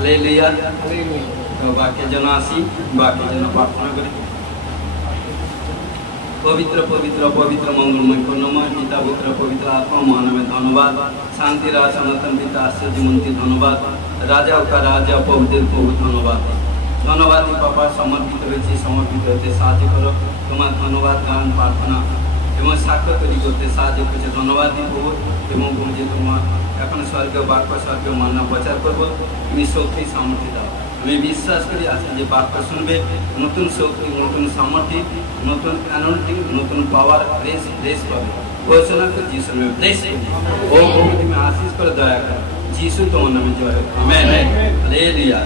Hallelujah. তো বাক্যের জন্য আসি, বাক্যের জন্য প্রার্থনা করি। পবিত্র পবিত্র পবিত্র মঙ্গলময় করুণাময় পিতা পুত্র পবিত্র আত্মা মহানামে ধন্যবাদ। শান্তির সনাতন পিতা আশ্চর্যমন্ত্রী ধন্যবাদ। রাজা কা রাজা প্রভুদের প্রভু ধন্যবাদ। ধন্যবাদ বাবা, সমর্পিত হয়েছে, সমর্পিত হতে সাহায্য করো। তোমার ধন্যবাদ গান প্রার্থনা এবং সাক্ষ্য তৈরি করতে সাহায্য করছে। ধন্যবাদ প্রভু এবং প্রভু যে তোমার এখন স্বর্গীয় বাক্য স্বর্গীয় মান্না প্রচার করবো, তুমি শক্তি সামর্থ্য দাও। আমি বিশ্বাস করি আজকে যে বাক্য শুনবে নতুন শক্তি, নতুন সামর্থ্য, নতুন অ্যানোইন্টিং, নতুন পাওয়ার, গ্রেস পাবে। ঘোষণা করে যিশু নামে ব্লেস ও প্রভু তুমি আশীষ করে দয়া করো। যিশু তোমার নামে জয় হোক, আমেন। হালেলুয়া।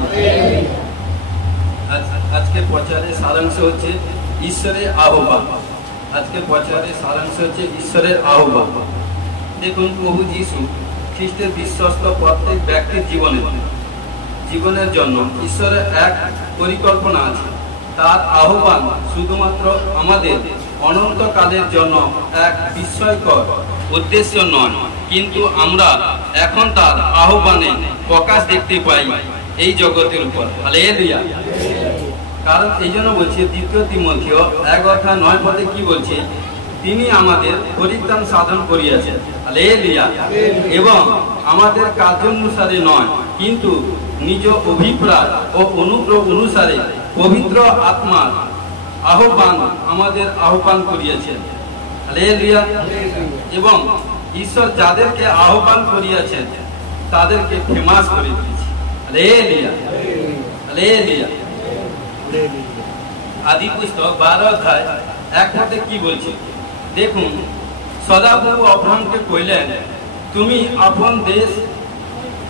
আজকে প্রচারের সারাংশ হচ্ছে ঈশ্বরের আহ্বান। আজকে প্রচারের সারাংশ হচ্ছে ঈশ্বরের আহ্বান। দেখুন, প্রভু যিশু খ্রিস্টের বিশ্বস্ত প্রত্যেক ব্যক্তির জীবনের জন্য ঈশ্বরের এক পরিকল্পনা আছে। তার আহ্বান শুধুমাত্র আমাদের অনন্তকালের জন্য এক বিস্ময়কর উদ্দেশ্য নয়, কিন্তু আমরা এখন তার আহ্বানে প্রকাশ দেখতে পাই এই জগতের উপর। হালেলুয়া। কারণ এই জন্য বলছি 2 তিমথিও 1:9 কি বলছে, তিনি আমাদের পরিত্রাণ সাধন করিয়াছেন। হালেলুয়া। এবং আমাদের কার্যানুসারে নয়, কিন্তু নিজ অভিপ্রায় ও অনুগ্রহ অনুসারে পবিত্র আত্মার আহ্বান আমাদের আহ্বান করিয়াছেন। হালেলুয়া। এবং ঈশ্বর যাদেরকে আহ্বান করিয়াছেন তাদেরকে ফেমাস করে দিয়েছে। হালেলুয়া। হালেলুয়া। আদি পুস্তক 12:1 কি বলছে দেখুন, সদাপ্রভু অব্রাহামকে কইলেন, তুমি আপন দেশ,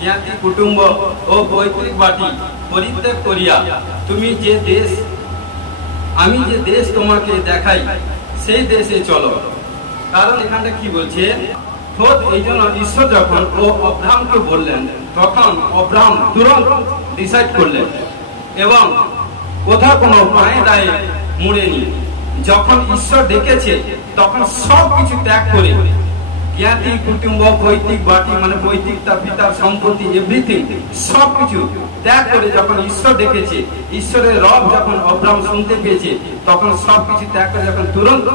জ্ঞাতি কুটুম্ব ও পৈতৃক বাটি পরিত্যাগ করিয়া তুমি আমি যে দেশ তোমাকে দেখাই সেই দেশে চলো। কারণ এখানটা কি বলছে, এই জন্য ঈশ্বর যখন ও অব্রাহামকে বললেন, তখন অব্রাহাম তুরন্ত ডিসাইড করলেন এবং কোথাও কোনো পায়ে দায়ে মুড়েনি। যখন ঈশ্বর ডেকেছে তখন সব কিছু ত্যাগ করে, জ্ঞাতি কুটুম্ব পৈতৃক বাটি মানে পৈতৃক তার পিতার সম্পত্তি এভরিথিং সব কিছু ত্যাগ করে যখন ঈশ্বর ডেকেছে, ঈশ্বরের রব যখন অব্রাহাম শুনতে পেয়েছে, তখন সব কিছু ত্যাগ করে যখন তুরন্ত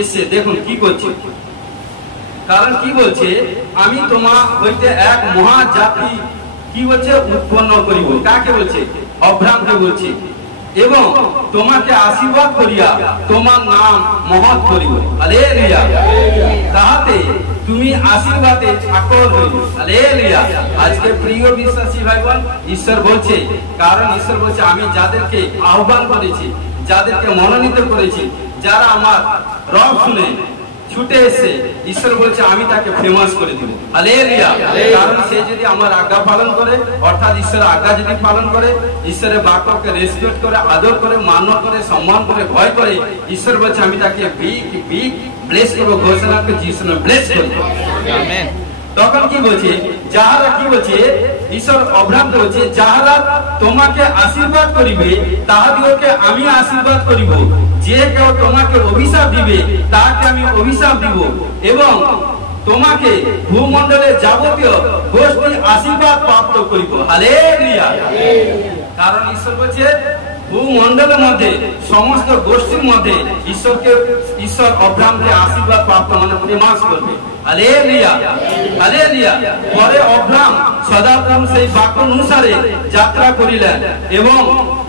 এসে দেখুন কি করছে। কারণ কি বলছে, আমি তোমার হইতে এক মহাজাতি কি বলছে উৎপন্ন করিব। কাকে বলছে? অব্রাহামকে বলছে। এবং তোমাকে আশীর্বাদ করিয়া তোমার নাম মহৎ করিব। হালেলুয়া। তাহাতে তুমি আশীর্বাদে আকল হইবে। হালেলুয়া। আজকে প্রিয় বিশ্বাসী ভাই বোন, ঈশ্বর বলছে, কারণ ঈশ্বর বলছে আমি যাদেরকে আহ্বান করেছি, যাদেরকে মনোনীত করেছি, যারা আমার রব শুনে ছুটে এসে, ঈশ্বর বলছে আমি তাকে ফেমাস করে দিব। হালেলুয়া। কারণ সে যদি আমার আজ্ঞা পালন করে, অর্থাৎ ঈশ্বরের আজ্ঞা যদি পালন করে, ঈশ্বরের বাক্যকে রেসপেক্ট করে, আদর করে, মান্য করে, সম্মান করে, ভয় করে, ঈশ্বর বলছে আমি তাকে বিগ ব্লেস করবো। ঘোষণা করে যিশু নামে ব্লেস করব। আমেন। তখন কি বলছে, যাহারা কি বলছে, ঈশ্বর অব্রাহামকে বলছে, যাহারা তোমাকে আশীর্বাদ করিবে তাহাদিগকে আমি আশীর্বাদ করিব, যে কেউ তোমাকে অভিশাপ দিবে তাহাকে আমি অভিশাপ দিব, এবং তোমাকে ভূমণ্ডলের যাবতীয় গোষ্ঠী আশীর্বাদ প্রাপ্ত করিব। হালেলুয়া। কারণ ঈশ্বর বলছে ভূমণ্ডলের মধ্যে সমস্ত গোষ্ঠীর মধ্যে ঈশ্বর অব্রাহামকে আশীর্বাদ প্রাপ্ত মানে ফেমাস করবে। হালেলুয়া। হালেলুয়া। পরে অব্রাহাম সদাপ্রভু সেই বাক্য অনুসারে যাত্রা করিলেন এবং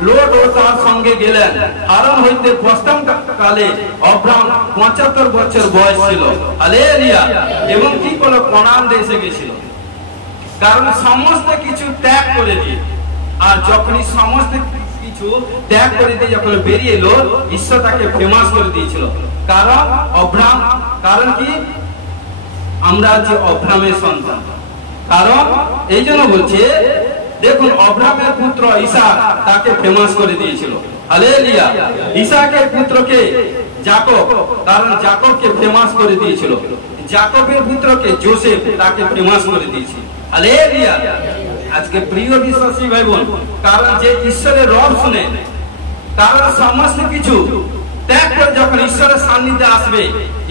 লোট ও তার সঙ্গে গেলেন। হারান হইতে প্রস্থান কালে অব্রাহাম 75 বছর বয়স ছিল। হালেলুয়া। এবং কি করলো, কনান দেশে গেছিল। কারণ সমস্ত কিছু ত্যাগ করে দিয়ে, আর যখনই সমস্ত কিছু ত্যাগ করে দিয়ে যখন বেরিয়ে এলো, ঈশ্বর তাকে ফেমাস করে দিয়েছিল। কারণ অব্রাহাম, কারণ কি আমরা যে অব্রাহামের সন্তান। কারণ এই জন্য বলছে, দেখুন অব্রাহামের পুত্র ইসাক তাকে ফেমাস করে দিয়েছিল। হালেলুয়া। ইসাকের পুত্রকে যাকব, কারণ যাকবকে ফেমাস করে দিয়েছিল। যাকবের পুত্রকে যোসেফ তাকে ফেমাস করে দিয়েছিল। হালেলুয়া। আজকে প্রিয় বিশ্বাসী ভাই বোন, কারণ যে ঈশ্বরের রব শুনে, কারণ সমস্ত কিছু ত্যাগ করে যখন ঈশ্বরের সান্নিধ্যে আসবে,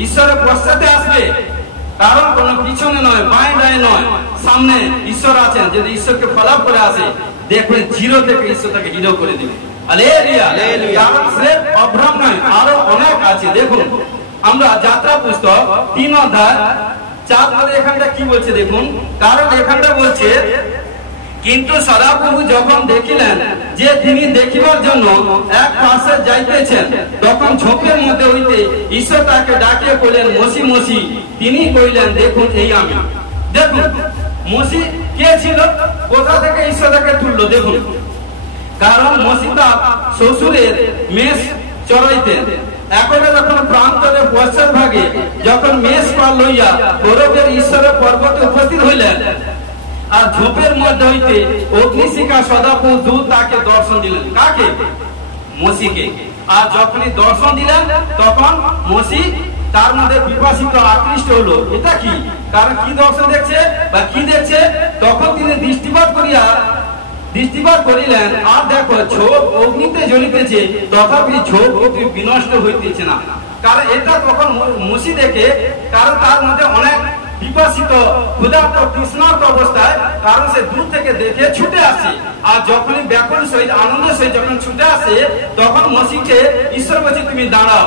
ঈশ্বরের পশ্চাতে আসবে, কারণ কোন পিছনে নয়, বাঁয়ে ডায়ে নয়, সামনে ঈশ্বর আছেন। যদি ঈশ্বরকে ফলো করে আসে, দেখবেন জিরো থেকে ঈশ্বর তাকে হিরো করে দিবে। হালেলুয়া। কারণ সে অব্রাহাম নয়, আরো অনেক আছে। দেখুন আমরা যাত্রা পুস্তক 3 অধ্যায় 4 পদে এখানটা কি বলছে দেখুন। কারণ এখানটা বলছে, কিন্তু সদাপ্রভু যখন দেখিলেন যে তিনি দেখিবার জন্য এক পাশে যাইতেছেন, তখন ঝোপের মধ্যে হইতে ঈশ্বর তাকে ডাকিয়ে কইলেন, মসি মসি। তিনি কইলেন, দেখুন এই আমি। দেখুন মসি কে ছিল, কোথা থেকে ঈশ্বর তাকে তুললো দেখুন। কারণ মসি তার শ্বশুরের মেষ চড়াইতেন। একদা যখন প্রান্তরে পশ্চাৎ ভাগে যখন মেষ পাল লইয়া গৌরবের ঈশ্বরের পর্বতে উপস্থিত হইলেন, আর ঝোপের মধ্যে হইতে অগ্নিশিখা সদাপ্রভু দূত তাকে দর্শন দিলেন। কাকে? মসিকে। আর যখনই দর্শন দিলেন তখন মসি তার মধ্যে বিপাশিত আকৃষ্ট হলো। এটা কি? কারণ কি দর্শন দেখছে বা কি দেখছে? তখন তিনি দৃষ্টিপাত করিলেন, আর দেখো ঝোপ অগ্নিতে জ্বলিতেছে, তথাপি ঝোপ বিনষ্ট হইতেছে না। কারণ এটা তখন মসি দেখে, কারণ তার মধ্যে অনেক বিপাশিত ক্ষুধার্ত তৃষ্ণার্ত অবস্থায়, কারণ সে দূর থেকে দেখে ছুটে আসে। আর যখনই ব্যাকুল সহিত আনন্দের সহিত যখন ছুটে আসে, তখন মসিকে ঈশ্বর বলছে, তুমি দাঁড়াও।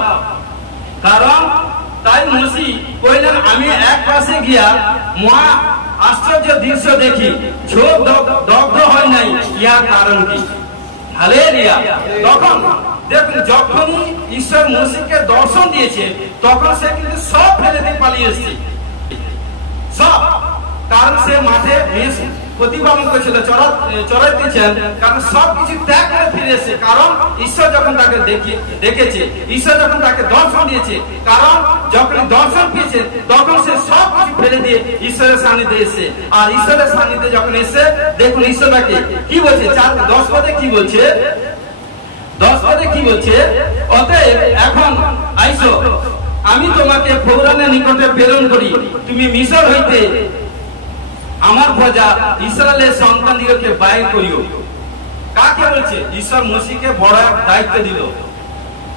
কারণ তাই মসি কইলেন, আমি এক পাশে গিয়া মহা আশ্চর্য দৃশ্য দেখি, ঝোপ দগ্ধ হয় নাই, ইহার কারণ কি? হালেলুয়া। তখন দেখুন যখনই ঈশ্বর মসিকে দর্শন দিয়েছে, তখন সে কিন্তু সব ফেলে দিয়ে পালিয়ে এসেছে, সব। কারণ সে মাঠে মেষ প্রতিপালন করেছিল, চড়াইতেছেন, কারণ সবকিছু ত্যাগ করে ফিরে এসেছে। কারণ ঈশ্বর যখন তাকে দেখেছে, ঈশ্বর যখন তাকে দর্শন দিয়েছে, কারণ যখন দর্শন পেয়েছে তখন সে সব কিছু ফেলে দিয়ে ঈশ্বরের সান্নিধ্যে এসেছে। আর ঈশ্বরের সান্নিধ্যে যখন এসে দেখুন ঈশ্বর তাকে কি বলছে, 10 পদে কি বলছে, 10 পদে কি বলছে, অতএব এখন আইসো, আমি তোমাকে ফৌরানের নিকটে প্রেরণ করি, তুমি মিশর হইতে আমার প্রজা ইসরায়েলের সন্তানদিগকে বাইর করিও। কাকে বলছে? ঈশ্বর মসিকে বড় এক দায়িত্ব দিল।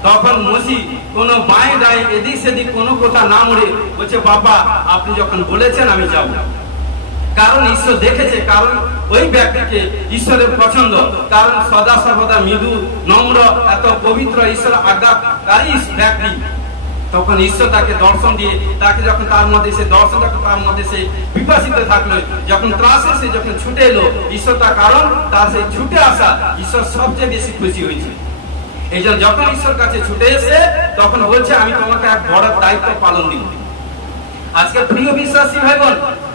তখন মসি কোন বাঁয়ে ডায়ে এদিক সেদিক কোনো কথা না মরে বলছে, বাবা আপনি যখন বলেছেন আমি যাব। কারণ ঈশ্বর দেখেছে, কারণ ওই ব্যক্তিকে ঈশ্বরের পছন্দ, কারণ সদা সর্বদা মৃদু নম্র এত পবিত্র ঈশ্বর আজ্ঞাকারী ব্যক্তি। তখন ঈশ্বর তাকে দর্শন দিয়ে, তাকে যখন তার মধ্যে সে দর্শন, তার মধ্যে সে বিপাশিত থাকলো, যখন ত্রাসে সে যখন ছুটে এলো ঈশ্বর, তার কারণ তার সেই ছুটে আসা ঈশ্বর সবচেয়ে বেশি খুশি হয়েছে। এই জন্য যখন ঈশ্বর কাছে ছুটে এসে তখন বলছে, আমি তোমাকে এক বড় দায়িত্ব পালন দিব। আজকে প্রিয় বিশ্বাসী ভাই বোন,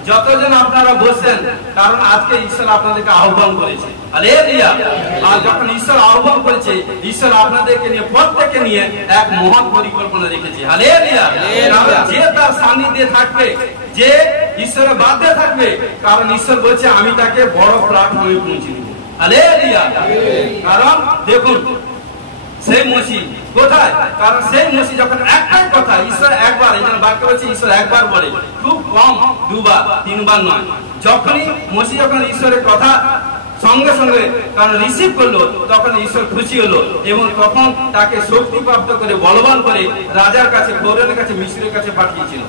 যতজন আপনারা বসছেন, কারণ আজকে ঈশ্বর আপনাদেরকে আহ্বান করেছে। হালেলুয়া। আর যখন ঈশ্বর আহ্বান করেছে, ঈশ্বর আপনাদেরকে নিয়ে, প্রত্যেককে নিয়ে এক মহৎ পরিকল্পনা রেখেছে। হালেলুয়া। যে তার সান্নিধ্যে থাকবে, যে ঈশ্বরের বাধ্যে থাকবে, কারণ ঈশ্বর বলছে আমি তাকে বড় প্ল্যাটফর্মে পৌঁছে দেব। হালেলুয়া। কারণ দেখুন সেই মসি কোথায়, কারণ সেই মসি যখন একটাই কথা, ঈশ্বর একবার, এই জন্য বাক্য হচ্ছে ঈশ্বর একবার বলে, খুব কম, 2 বার 3 বার নয়। যখনই মসি যখন ঈশ্বরের কথা সঙ্গে সঙ্গে কারণ রিসিভ করলো, তখন ঈশ্বর খুশি হলো এবং তখন তাকে শক্তি প্রাপ্ত করে, বলবান করে রাজার কাছে, ফৌরানের কাছে, মিশরের কাছে পাঠিয়েছিল।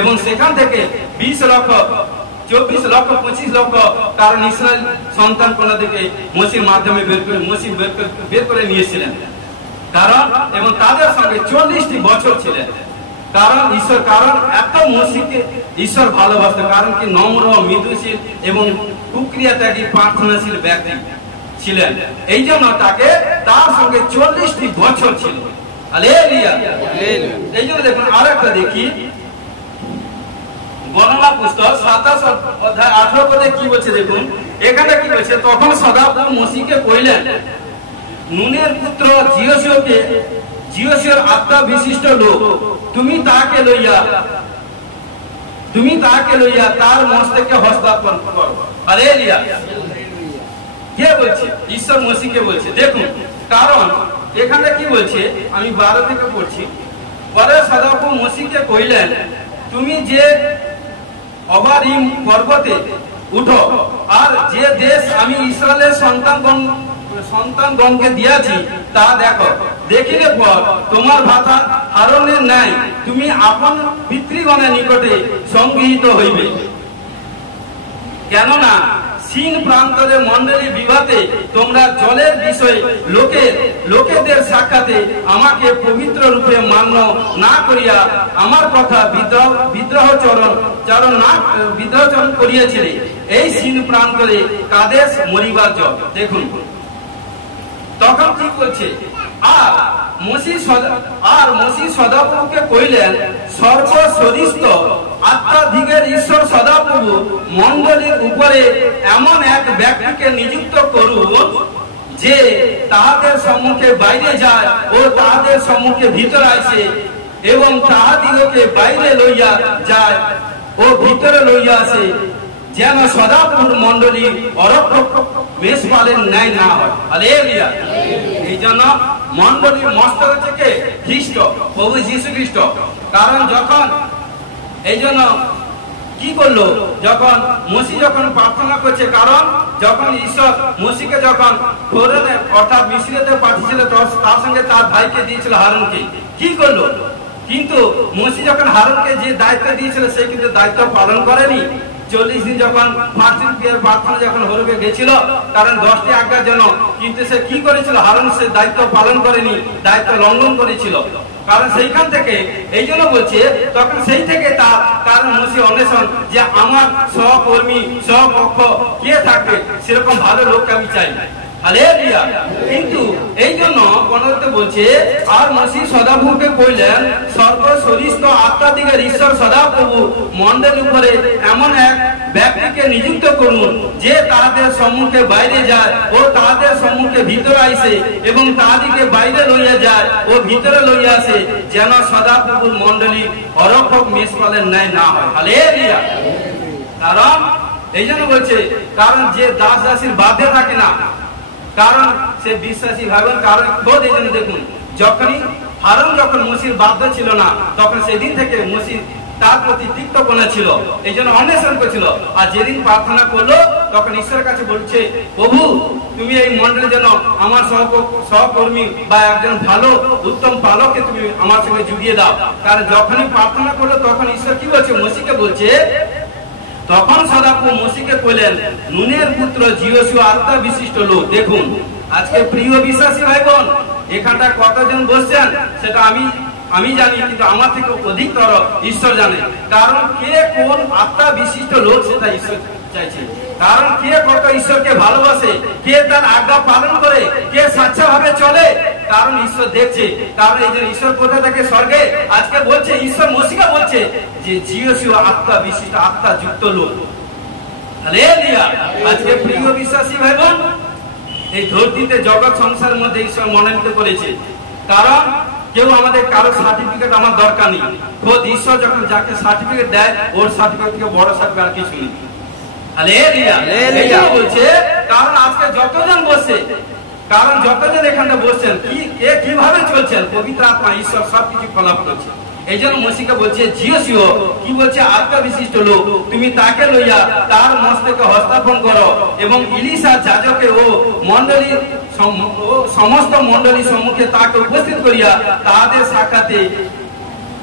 এবং সেখান থেকে 20 লক্ষ, 24 লক্ষ, 25 লক্ষ কারণ ইসরায়েল সন্তান কোনাদেরকে মসির মাধ্যমে বের করে নিয়েছিলেন। কারণ এবং তাদের সঙ্গে 40টি বছর ছিলেন। কারণ ঈশ্বর, কারণ এত মসিকে ঈশ্বর ভালোবাসত, কারণ কি নম্র, মৃদুশীল এবং কুক্রিয়া ত্যাগী, প্রার্থনাশীল ব্যক্তি ছিলেন। এই জন্য তাকে তার সঙ্গে 40টি বছর ছিল। হালেলুয়া। এই জন্য দেখুন আর একটা দেখি, বর্ণনা পুস্তক 27 অধ্যায় 18 পদে কি বলছে দেখুন। এখানে কি বলছে, তখন সদাপ্রভু মসিকে কইলেন, নুনের পুত্র জিওসের আত্মা বিশিষ্ট লোক, তুমি তাকে লইয়া তার মস্তকে হস্তান্তর করো। হালেলুয়া। কে বলছে? ঈশ্বর মসিকে বলছে। দেখুন কারণ এখানে কি বলছে, আমি 12 থেকে পড়ছি। পরে সদাপ্রভু মসিকে কইলেন, তুমি যে অবারিম পর্বতে উঠো, আর যে দেশ আমি ইসরায়েলের সন্তানগণকে দিয়েছি তা দেখো, দেখিলে পর তোমার ভাতা হারনের ন্যায় তুমি আপন পিতৃগণের নিকটে সংগৃহীত হইবে। কেননা সিন প্রান্তরে মণ্ডলী বিভাতে তোমরা জলের বিষয়ে লোকেদের সাক্ষাতে আমাকে পবিত্র রূপে মান্য না করিয়া আমার কথা বিদ্রোহচরণ করিয়াছিলে। এই সিন প্রান্তরে কাদেশ মরিবার জল। দেখুন তখন কি করছে, আর মসি সদাপ্রভুকে কইলেন, সর্বশরীস্ত আত্মাধিকের ঈশ্বর সদাপ্রভু মণ্ডলীর উপরে এমন এক ব্যক্তিকে নিযুক্ত করুন যে তাহাদের সম্মুখে বাইরে যায় ও তাহাদের সম্মুখে ভিতরে আসে এবং তাহাদিগকে বাইরে লইয়া যায় ও ভিতরে লইয়া আসে, যেন সদাপ্রভুর মণ্ডলী অরক্ষ মেষপালের ন্যায় না হয়। হালেলুয়া। এই জন্য মণ্ডলীর মস্তক হচ্ছে কে? খ্রিস্ট, প্রভু যীশু খ্রিস্ট। কারণ যখন এই জন্য কি করলো, যখন মসি যখন প্রার্থনা করছে, কারণ যখন ঈশ্বর মসিকে যখন ফোরনে অর্থাৎ মিশরিতে পাঠিয়েছিল, তার সঙ্গে তার ভাইকে দিয়েছিল হারুনকে, কি করলো? কিন্তু মসি যখন হারুনকে যে দায়িত্ব দিয়েছিল সে কিন্তু দায়িত্ব পালন করেনি। 40 দিন যখন প্রার্থনা যখন হরবে গেছিল, কারণ 10টি আজ্ঞার জন্য, কিন্তু সে কি করেছিল? হারুন সে দায়িত্ব পালন করেনি, দায়িত্ব লঙ্ঘন করেছিল। কারণ সেইখান থেকে এই জন্য বলছে, তখন সেই থেকে তার মসি অন্বেষণ যে আমার সহকর্মী সহপক্ষ কে থাকবে, সেরকম ভালো লোককে আমি চাই। হালেলুয়া। কিন্তু এই জন্য কোনতে বলছে, আর মসি সদাপ্রভুকে কইলেন, সর্বশরীস্ত আত্মাদিকের ঈশ্বর সদাপ্রভু মণ্ডলীর উপরে এমন এক ব্যক্তিকে নিযুক্ত করুন যে তাহাদের সম্মুখে বাইরে যায় ও তাহাদের সম্মুখে ভিতরে আইসে এবং তাহাদিকে বাইরে লইয়া যায় ও ভিতরে লইয়া আসে, যেন সদাপ্রভুর মণ্ডলী অরক্ষক মেষপালের ন্যায় না হয়। হালেলুয়া। কারণ এই জন্য বলছে, কারণ যে দাস দাসীর বাধ্যে থাকে না, কারণ সে বিশ্বাসী ভাবেন। কারণ খোদ এই জন্য দেখুন, যখনই হারুন যখন মসির বাধ্য ছিল না, তখন সেদিন থেকে মসি তার প্রতি তিক্তপনা ছিল, এই জন্য অন্বেষণ করছিল। আর যেদিন প্রার্থনা করলো, তখন ঈশ্বরের কাছে বলছে, প্রভু তুমি এই মণ্ডলীর জন্য আমার সহকর্মী বা একজন ভালো উত্তম পালককে তুমি আমার সঙ্গে জুড়িয়ে দাও। কারণ যখনই প্রার্থনা করলো, তখন ঈশ্বর কি বলছে? মসিকে বলছে, তখন সদাপ্রভু মসিকে কইলেন, নুনের পুত্র যিহোশু আত্মা বিশিষ্ট লোক। দেখুন আজকে প্রিয় বিশ্বাসী ভাই বোন, এখানটা কতজন বসছেন সেটা আমি জানি, কিন্তু আমার থেকে অধিকতর ঈশ্বর জানে। কারণ কে কোন আত্মা বিশিষ্ট লোক সেটা ঈশ্বর চাইছে। কারণ কে কত ঈশ্বরকে ভালোবাসে, কে তার আজ্ঞা পালন করে, কে স্বেচ্ছাভাবে চলে, কারণ ঈশ্বর দেখছে। কারণ এই যে ঈশ্বর কোথায় থাকে? স্বর্গে। আজকে বলছে ঈশ্বর মসিকে বলছে যে যিহোশু আত্মা বিশিষ্ট আত্মা যুক্ত লোক। হালেলুয়া। আজকে প্রিয় বিশ্বাসী ভাই বোন, এই ধরতিতে জগৎ সংসারের মধ্যে ঈশ্বর মনোনীত করেছে। কারণ কেউ আমাদের কারো সার্টিফিকেট আমার দরকার নেই, খোদ ঈশ্বর যখন যাকে সার্টিফিকেট দেয়, ওর সার্টিফিকেট থেকে বড় সার্টিফিকেট আর কিছু নেই। হালেলুয়া বলছে। কারণ আজকে যতজন বসে, কারণ যতজন এখানে বসছেন, কে কিভাবে চলছেন, পবিত্র আত্মা ঈশ্বর সবকিছু ফলাপ করছে। এই জন্য মসিকে বলছে, যিহোশু কি বলছে? আত্মা বিশিষ্ট লোক, তুমি তাকে লইয়া তার মস্তকে হস্তাপন করো এবং ইলিশা যাজকে ও মণ্ডলীর সমস্ত মণ্ডলীর সম্মুখে তাকে উপস্থিত করিয়া তাহাদের সাক্ষাতে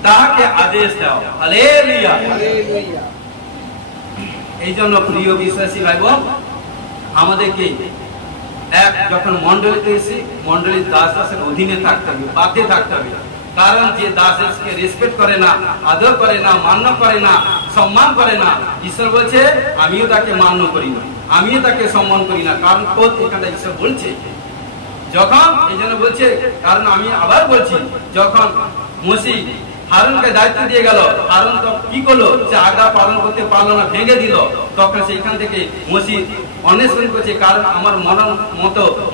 তাহাকে আদেশ দাও। হালেলুয়া। এই জন্য প্রিয় বিশ্বাসী ভাই বোন, আমাদেরকে যখন মণ্ডলীতে এসে মণ্ডলীর দাস দাসের অধীনে থাকতে হবে, বাধ্যে থাকতে হবে। কারণ যে দাসকে রেসপেক্ট করে না, আদর করে না, মান্য করে না, সম্মান করে না, ঈশ্বর বলছে আমিও তাকে মান্য করি না, আমিও তাকে সম্মান করি না। কারণ খোদ এখানে ঈশ্বর বলছে, যখন এই জন্য বলছে, কারণ আমি আবার বলছি, যখন মসি হারুনকে দায়িত্ব দিয়ে গেল, হারুন তো কি করলো? যে আজ্ঞা পালন করতে পারলো না, ভেঙে দিল। তখন সেইখান থেকে মসি অন্বেষণ করছে, কারণ আমার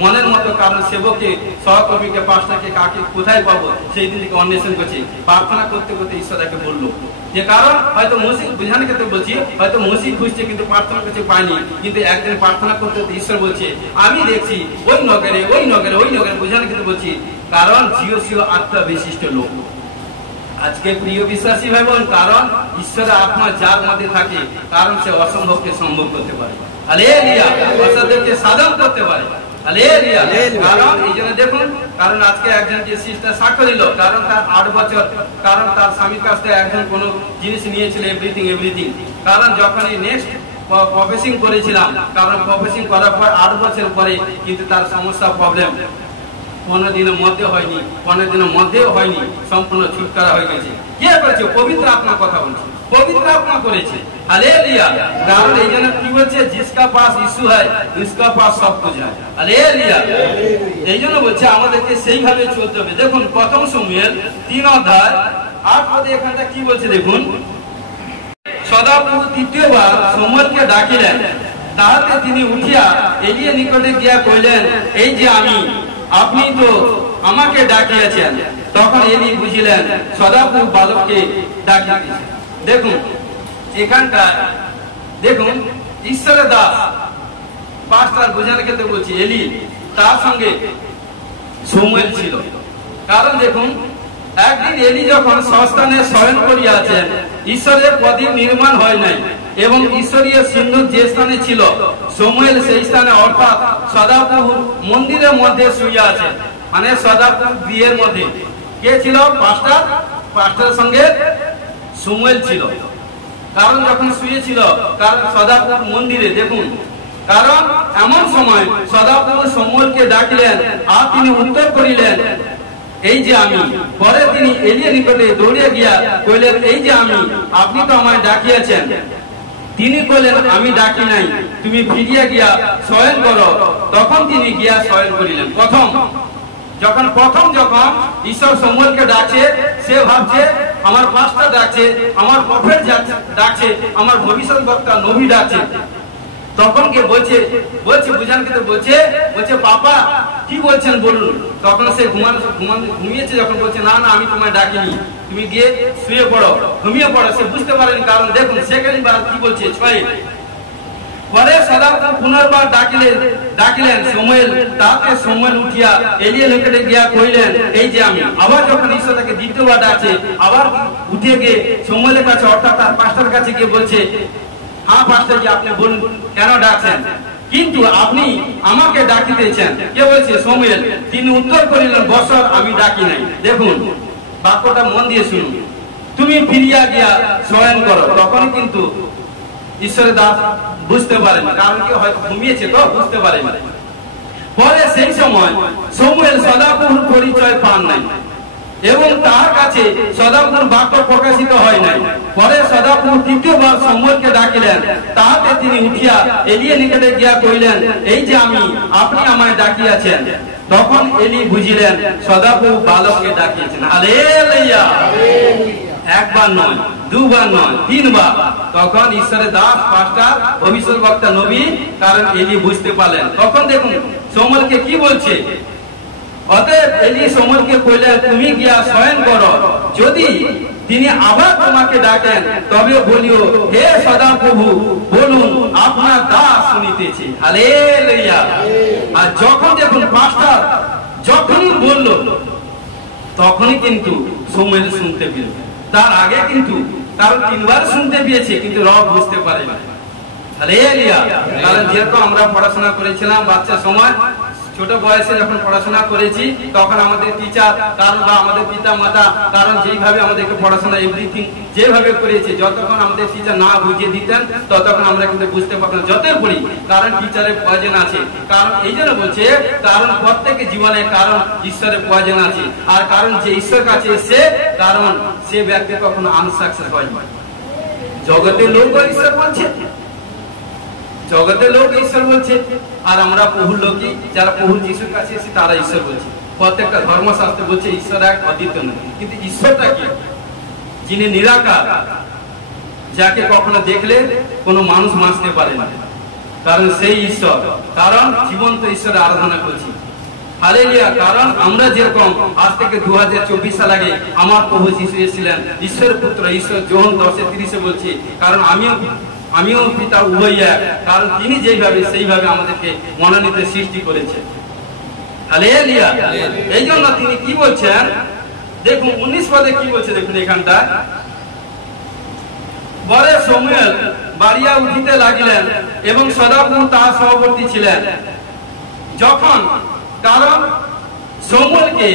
মনের মতো কারণ সেবককে, সহকর্মীকে, পাস্টারকে, কাকে কোথায় পাবো, সেই দিন থেকে অন্বেষণ করছে। প্রার্থনা করতে করতে ঈশ্বর তাকে বললো যে, কারণ হয়তো মসি বুঝানোর ক্ষেত্রে বলছি, হয়তো মসি খুঁজছে কিন্তু প্রার্থনা করতে পায়নি। কিন্তু একদিন প্রার্থনা করতে করতে ঈশ্বর বলছে, আমি দেখছি ওই নগরে বুঝানোর ক্ষেত্রে বলছি, কারণ যিহোশু আত্মা বিশিষ্ট লোক। আজকে প্রিয় বিশ্বাসী ভাই বোন, কারণ ঈশ্বরের আত্মা যার মধ্যে থাকে, কারণ সে অসম্ভবকে সম্ভব করতে পারে। হালেলুয়া। অসাধ্যকে সাধন করতে পারে। হালেলুয়া। কারণ এই জন্য দেখুন, কারণ আজকে একজন যে সিস্টার সাক্ষ্য দিল, কারণ তার 8 বছর, কারণ তার স্বামীর কাছ থেকে একজন কোনো জিনিস নিয়েছিল, এভরিথিং। কারণ যখন এই নেক্সট প্রফেসিং করেছিলাম, কারণ প্রফেসিং করার পর 8 বছর পরে কিন্তু তার সমস্যা প্রবলেম 15 দিনের মধ্যে হয়নি, 15 দিনের মধ্যেও হয়নি, সম্পূর্ণ ছুটকারা হয়ে গেছে। কে করেছে? পবিত্র আত্মা কথা বলছে, পবিত্র আত্মা করেছে। हालेलुया। কারণ এই জন্য কি বলছে, जिसका पास यीशु है उसका पास सब कुछ है। हालेलुया। এই জন্য বলছে আমাদেরকে সেইভাবে চলতে হবে। দেখুন প্রথম শমূয়েল 3 অধ্যায় 8 পদে এখানটা কি বলছে দেখুন, সদাপ্রভু তৃতীয়বার শমূয়েলকে ডাকিলেন, তাহাতে তিনি উঠিয়া এলিয়া নিকটে গিয়া কইলেন, এই যে আমি, আপনি তো আমাকে ডাকিয়াছেন। তখন এলি বুঝিলেন সদাপ্রভু বালককে ডাকিতেছেন। দেখুন এখানটা দেখুন ঈশ্বরের দাস পাস্টার বোঝানোর ক্ষেত্রে বলছি, এলি তার সঙ্গে শমূয়েল ছিল। কারণ দেখুন একদিন এলি যখন স্বস্থানে শয়ন করিয়াছেন, ঈশ্বরের প্রদীপ নির্মাণ হয় নাই এবং ঈশ্বরীয় সিন্ধুক যে স্থানে ছিল, শমূয়েল সেই স্থানে অর্থাৎ সদাপ্রভুর মন্দিরের মধ্যে শুয়ে আছে। মানে সদাপ্রভুর গৃহের মধ্যে কে ছিল? পাস্টার। পাস্টারের সঙ্গে শমূয়েল ছিল। কারণ যখন শুয়েছিল, কারণ সদাপ্রভুর মন্দিরে দেখুন, কারণ এমন সময় সদাপ্রভু শমূয়েলকে ডাকিলেন, আর তিনি উত্তর করিলেন, এই যে আমি। পরে তিনি এলিয়া নিকটে দৌড়িয়া গিয়া কইলেন, এই যে আমি, আপনি তো আমায় ডাকিয়াছেন। তিনি কইলেন, আমি ডাকি নাই, তুমি ফিরিয়া গিয়া শয়ন করো। তখন তিনি গিয়া শয়ন করিলেন। যখন ঈশ্বর শমূয়েলকে ডাকছে, সে ভাবছে আমার পাস্টার ডাকছে, আমার প্রফেট ডাকছে, আমার ভবিষ্যৎ বক্তা নবী ডাকছে। তখন কে বলছে বুঝান কিন্তু বলছে পাপা কি বলছেন বলুন। তখন সে ঘুমিয়েছে, যখন বলছে না না আমি তোমায় ডাকিনি, তুমি গিয়ে শুয়ে পড়ো, ঘুমিয়ে পড়ো। সে বুঝতে পারেনি। কারণ দেখুন সেকেন্ড বার কি বলছে 6 পরে সদাপ্রভু পুনর্বার ডাকিলেন শমূয়েল, তাতে শমূয়েল উঠিয়া এলিয়া নিকটে গিয়া কইলেন, এই যে আমি। আবার যখন ঈশ্বর তাকে দ্বিতীয়বার ডাকছে, আবার উঠে গিয়ে শমূয়েলের কাছে অর্থাৎ তার পাস্টার কাছে গিয়ে বলছে, হ্যাঁ পাস্টার জি আপনি বলুন কেন ডাকছেন, কিন্তু আপনি আমাকে ডাকিতেছেন। কে বলছে? শমূয়েল। তিনি উত্তর করিলেন, বৎসর আমি ডাকি নাই। দেখুন বাক্যটা মন দিয়ে শুনুন, তুমি ফিরিয়া গিয়া শয়ন করো। তখন কিন্তু ঈশ্বরের দাস বুঝতে পারেন, কারণ কি হয়তো ঘুমিয়েছে তো বুঝতে পারেন। পরে সেই সময় শমূয়েল সদাপ্রভুর পরিচয় পান নাই এবং তার কাছে সদাপ্রভুর বাক্য প্রকাশিত হয় নাই। পরে সদাপ্রভু তৃতীয়বার শমূয়েলকে ডাকিলেন, তাহাতে তিনি উঠিয়া এলিয়া নিকটে গিয়া কইলেন, এই যে আমি, আপনি আমায় ডাকিয়াছেন। তখন এলি বুঝিলেন সদাপ্রভু বালককে ডাকিয়েছেন। হালেলুয়া। একবার নয়, দুবার নয়, 3 বার। তখন ঈশ্বরের দাস পাস্টার ভবিষ্যৎ বক্তা নবী, কারণ এলি বুঝতে পারলেন। তখন দেখুন শমূয়েলকে কি বলছে, অতএব এলি শমূয়েলকে কইলেন, তুমি গিয়া শয়ন করো, যদি তিনি আবার তোমাকে ডাকেন তবে বলিও, হে সদাপ্রভু বলুন আপনার দাস শুনিতেছে। হালেলুয়া। আর যখন দেখুন পাস্টার যখনই বলল, তখনই কিন্তু শমূয়েল শুনতে পেল। তার আগে কিন্তু কারণ 3 বার শুনতে পেয়েছে, কিন্তু রব বুঝতে পারে না। হালেলুয়া। কারণ যেরকম আমরা পড়াশোনা করেছিলাম বাচ্চার সময়, ছোট বয়সে যখন পড়াশোনা করেছি, তখন আমাদের টিচার কারণ বা আমাদের পিতা মাতা কারণ যেইভাবে আমাদেরকে পড়াশোনা এভরিথিং যেভাবে করেছে, যতক্ষণ আমাদের টিচার না বুঝিয়ে দিতেন ততক্ষণ আমরা কিন্তু বুঝতে পারতাম যতই পড়ি। কারণ টিচারের প্রয়োজন আছে। কারণ এই জন্য বলছে, কারণ প্রত্যেকের জীবনে কারণ ঈশ্বরের প্রয়োজন আছে। আর কারণ যে ঈশ্বর কাছে এসে, কারণ সে ব্যক্তি কখনো আনসাকসেস হয়। জগতের লোক ঈশ্বর বলছে, জগতের লোক ঈশ্বর বলছে, আর আমরা প্রভুর লোকই, যারা প্রভু যিশুর কাছে এসে তারা ঈশ্বর বলছে। প্রত্যেকটা ধর্মশাস্ত্র বলছে ঈশ্বর এক, অদ্বিতীয় নয়। কিন্তু ঈশ্বরটা কি? যিনি নিরাকার, যাকে কখনো দেখলে কোনো মানুষ মানতে পারে না, কারণ সেই ঈশ্বর, কারণ জীবন্ত ঈশ্বরের আরাধনা করছি। হালেলুয়া। কারণ আমরা যেরকম আজ থেকে 2024 সাল আগে আমার প্রভু যিশু এসেছিলেন, ঈশ্বরের পুত্র, ঈশ্বর যোহন 10:30 বলছি, কারণ আমিও পিতা উভয় এক। কারণ তিনি যেইভাবে সেইভাবে আমাদেরকে মনোনীত সৃষ্টি করেছে। হালেলুয়া। এই জন্য তিনি কি বলছেন দেখুন 19 পদে কি বলছে দেখুন এখানটা, পরে শমূয়েল বাড়িয়া উঠিতে লাগিলেন এবং সদাপ্রভু তাহার সহবর্তী ছিলেন। যখন কারণ শমূয়েলকে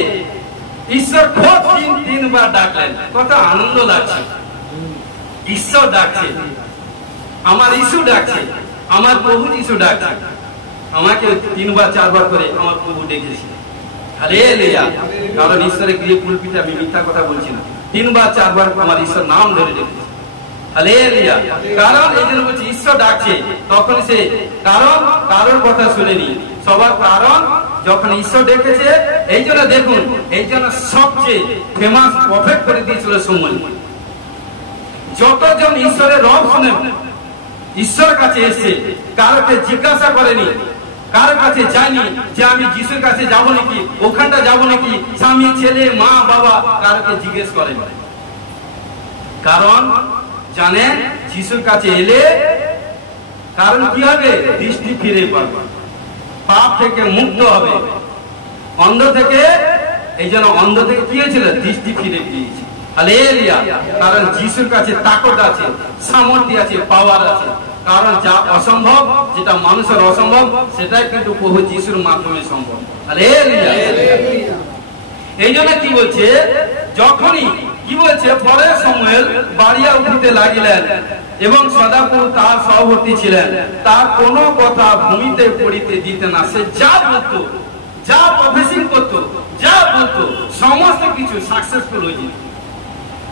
ঈশ্বর খুব 3 বার ডাকলেন। কত আনন্দ লাগছে, ঈশ্বর ডাকছে। আমার যিশু ডাকছে, আমার প্রভু যিশু ডাকছে। আমাকে 3 বার 4 বার করে আমার প্রভু ডেকেছে। হালেলুয়া। কারণ ঈশ্বরের গৃহে পুলপিতে আমি মিথ্যা কথা বলছি না। 3 বার 4 বার আমার ঈশ্বর নাম ধরে ডেকেছে। হালেলুয়া। কারণ এই জন্য বলছি ঈশ্বর ডাকছে, তখন সে কারোর কথা শুনেনি, সবার কারণ যখন ঈশ্বর ডেকেছে। এই জন্য দেখুন, এই জন্য সবচেয়ে ফেমাস প্রফেট করে দিয়েছিল সময়। যতজন ঈশ্বরের রব শুনে ঈশ্বরের কাছে এসে কারোকে জিজ্ঞাসা করেনি, কারোর কাছে যায়নি যে আমি যিশুর কাছে যাব নাকি, ওখানটা যাব নাকি, স্বামী ছেলে মা বাবা কারোকে জিজ্ঞেস করেন। কারণ জানে যিশুর কাছে এলে কারণ কি হবে, দৃষ্টি ফিরে পাবে, পাপ থেকে মুক্ত হবে, অন্ধ থেকে। এই জন্য অন্ধ থেকে কি হয়েছিল, দৃষ্টি ফিরে পেয়েছে। হালেলুয়া। কারণ যিশুর কাছে তাকত আছে, সামর্থ্য আছে, পাওয়ার আছে। কারণ যা অসম্ভব, যেটা মানুষের অসম্ভব, সেটাই কিন্তু প্রভু যিশুর মাধ্যমে সম্ভব। হালেলুয়া। এই জন্য কি বলছে, যখনই কি বলছে, পরে সমুয়েল বাড়িয়া উঠিতে লাগিলেন এবং সদাপুর তার সহবর্তী ছিলেন, তার কোনো কথা ভূমিতে পড়িতে দিতে না। সে যা বলতো, যা প্রফেসিং করতো, যা বলতো, সমস্ত কিছু সাকসেসফুল হয়ে যেত।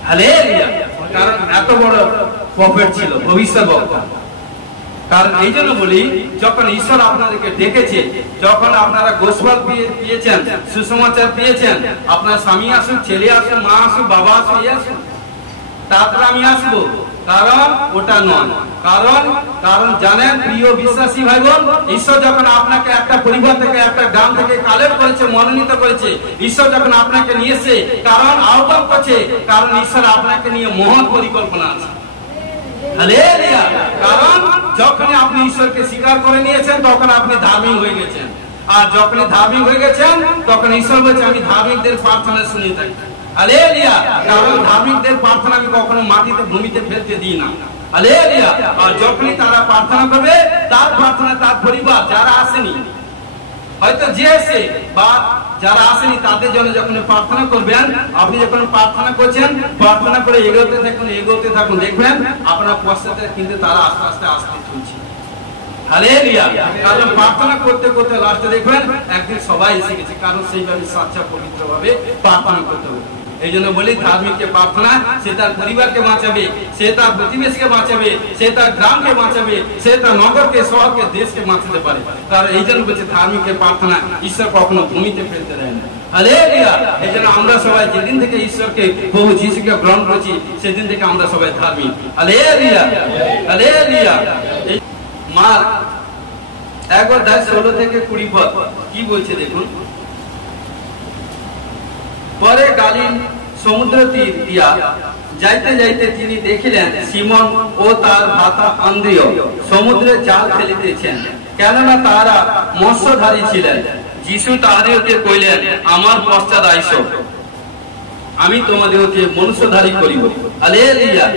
হালেলুয়া। কারণ এত বড় প্রফেট ছিল, ভবিষ্যৎবক্তা। কারণ এই জন্য বলি, যখন ঈশ্বর আপনাদেরকে ডেকেছে, যখন আপনারা গোসপাল পেয়েছেন, সুসমাচার পেয়েছেন, আপনার স্বামী আসুন, ছেলে আসুন, মা আসুন, বাবা আসুন, আসুন, তারপরে আমি আসবো, কারণ ওটা নয়। কারণ জানেন প্রিয় বিশ্বাসী ভাই বোন, ঈশ্বর যখন আপনাকে একটা পরিবার থেকে, একটা গ্রাম থেকে কালেক্ট করেছে, মনোনীত করেছে, ঈশ্বর যখন আপনাকে নিয়েছে, কারণ আহ্বান করছে, কারণ ঈশ্বর আপনাকে নিয়ে মহৎ পরিকল্পনা আছে। হালেলুয়া। কারণ যখন আপনি ঈশ্বরকে স্বীকার করে নিয়েছেন, তখন আপনি ধার্মিক হয়ে গেছেন। আর যখন ধার্মিক হয়ে গেছেন, তখন ঈশ্বর বলছে আমি ধার্মিকদের প্রার্থনা শুনে থাকি। হালেলুয়া। কারণ ধার্মিকদের প্রার্থনা আমি কখনো মাটিতে ভূমিতে ফেলতে দিই না। হালেলুয়া। আর যখনই তারা প্রার্থনা করবে, তার প্রার্থনা তার পরিবার যারা আসেনি, হয়তো যে এসে বা যারা আসেনি, তাদের জন্য যখন প্রার্থনা করবেন, আপনি যখন প্রার্থনা করছেন, প্রার্থনা করে এগোতে থাকুন, দেখবেন আপনার পশ্চাতে কিন্তু তারা আস্তে আস্তে আসতে চলছে। হালেলুয়া। কারণ প্রার্থনা করতে করতে লাস্টে দেখবেন একদিন সবাই এসে গেছে, কারণ সেইভাবে সাচ্চা পবিত্র ভাবে প্রার্থনা করতে হবে। এই জন্য বলি, ধার্মিককে প্রার্থনা, সে তার পরিবারকে বাঁচাবে, সে তার প্রতিবেশীকে বাঁচাবে, সে তার গ্রামকে বাঁচাবে, সে তার নগরকে, শহরকে, দেশকে বাঁচাতে পারে। কারণ এই জন্য বলছে ধার্মিককে প্রার্থনা ঈশ্বর কখনো ভূমিতে ফেলতে দেয় না। হালেলুয়া। এই জন্য আমরা সবাই যেদিন থেকে ঈশ্বরকে, প্রভু যিশুকে গ্রহণ করেছি, সেদিন থেকে আমরা সবাই ধার্মিক। হালেলুয়া। হালেলুয়া। মার্ক 1:16 থেকে 20 পদ কি বলছে দেখুন। পরে গালিল সমুদ্র তীর দিয়া যাইতে যাইতে তিনি দেখিলেন সিমন ও তার ভ্রাতা আন্দ্রিয় সমুদ্রে জাল ফেলিতেছেন, কেননা তারা মৎস্যধারী ছিলেন। যিশু তাহাদেরকে কইলেন, আমার পশ্চাৎ আইস, আমি তোমাদেরকে মনুষ্যধারী করিব। হালেলুয়া।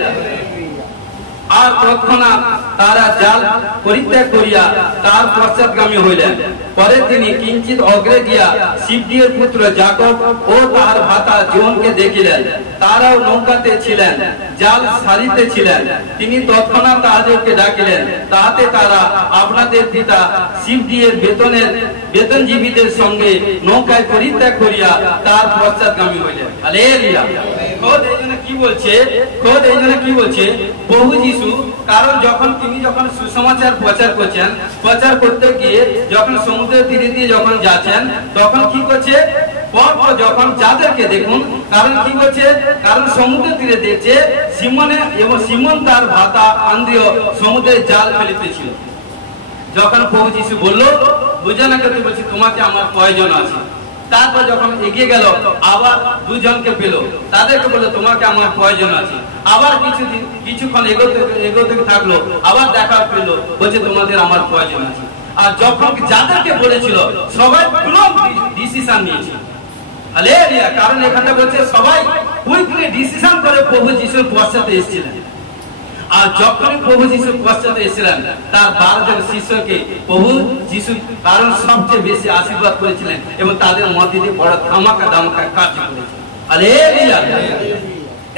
আর তৎক্ষণাৎ তারা জাল পরিত্যাগ করিয়া তার পশ্চাৎগামী হইলেন। পরে তিনি কিঞ্চিত অগ্রে গিয়া শিবদিয়ের পুত্র যাকব ও তাহার ভ্রাতা যোহনকে দেখিলেন, তারাও নৌকাতে ছিলেন, জাল সারিতে ছিলেন। তিনি তৎক্ষণাৎ তাহাদেরকে ডাকিলেন, তাহাতে তারা আপনাদের পিতা শিবদিয়ের বেতনজীবীদের সঙ্গে নৌকায় পরিত্যাগ করিয়া তার পশ্চাৎগামী হইলেন। হালেলুয়া। খোদ এই জন্য কি বলছে প্রভু যিশু, কারণ তিনি যখন সুসমাচার প্রচার করতে গিয়ে যখন সমুদ্রের তীরে দিয়ে যখন যাচ্ছেন, তখন কি করছে, পরপর যখন যাদেরকে দেখুন, কারণ কি করছে, কারণ সমুদ্রের তীরে দেখছে সিমন তার ভ্রাতা আন্দ্রিয় সমুদ্রে জাল ফেলিতেছিল। যখন প্রভু যিশু বললো, বুঝে না করতে বলছি, তোমাকে আমার প্রয়োজন আছে। তারপর যখন এগিয়ে গেল, আবার দুজনকে পেল, তাদেরকে বললো তোমাকে আমার প্রয়োজন আছে। আবার কিছুক্ষণ এগোতে থাকলো, আবার দেখা পেল, বলছে তোমাদের আমার প্রয়োজন আছে। আর যখন যাদেরকে বলেছিল, সবাই ডিসিশন নিয়েছিল। হালেলুয়া। কারণ এখানটা বলছে সবাই কুইকলি ডিসিশন করে প্রভু যিশুর পশ্চাতে এসেছিলেন। আর যখন প্রভু যিশু পশ্চাতে এসেছিলেন, তার 12 জন শিষ্যকে প্রভু যিশু কারণ সবচেয়ে বেশি আশীর্বাদ করেছিলেন এবং তাদের মধ্যে দিয়ে বড় ধামাকা কাজ করেছিলেন। হালেলুয়া।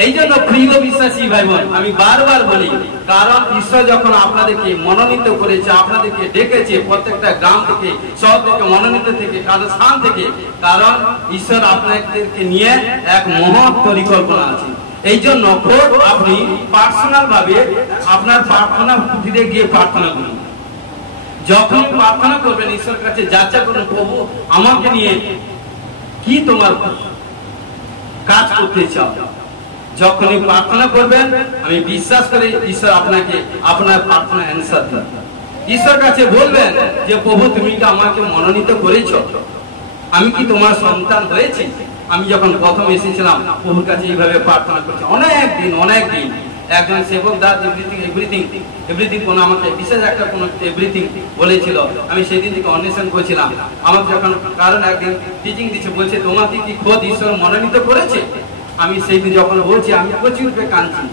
এই জন্য প্রিয় বিশ্বাসী ভাই বোন, আমি বারবার বলি, কারণ ঈশ্বর যখন আপনাদেরকে মনোনীত করেছে, আপনাদেরকে ডেকেছে প্রত্যেকটা গ্রাম থেকে, শহর থেকে, মনোনীত থেকে, কারো স্থান থেকে, কারণ ঈশ্বর আপনাদেরকে নিয়ে এক মহৎ পরিকল্পনা আছে। এই জন্য আপনি পার্সোনাল ভাবে আপনার প্রার্থনা কুটিরে গিয়ে প্রার্থনা করুন। যখন প্রার্থনা করবেন ঈশ্বরের কাছে যাচা করুন, প্রভু আমাকে নিয়ে কি তোমার কাজ করতে চাও। যখনই প্রার্থনা করবেন, আমি বিশ্বাস করি ঈশ্বর আপনাকে আপনার প্রার্থনা অ্যানসার দেন। ঈশ্বর কাছে বলবেন যে প্রভু তুমি কি আমাকে মনোনীত করেছো, আমি কি তোমার সন্তান হয়েছি। আমি যখন প্রথম এসেছিলাম প্রভুর কাছে এইভাবে প্রার্থনা করছি অনেক দিন একজন সেবক দাস এভরিথিং কোন আমাকে বিশেষ একটা কোন এভরিথিং বলেছিল। আমি সেদিন থেকে অন্বেষণ করছিলাম। আমাকে যখন কারণ একদিন টিচিং দিচ্ছে, বলছে তোমাকে কি খোদ ঈশ্বর মনোনীত করেছে। আমি সেই দিন যখন বলছি, আমি প্রচুর রূপে কাঁদছি,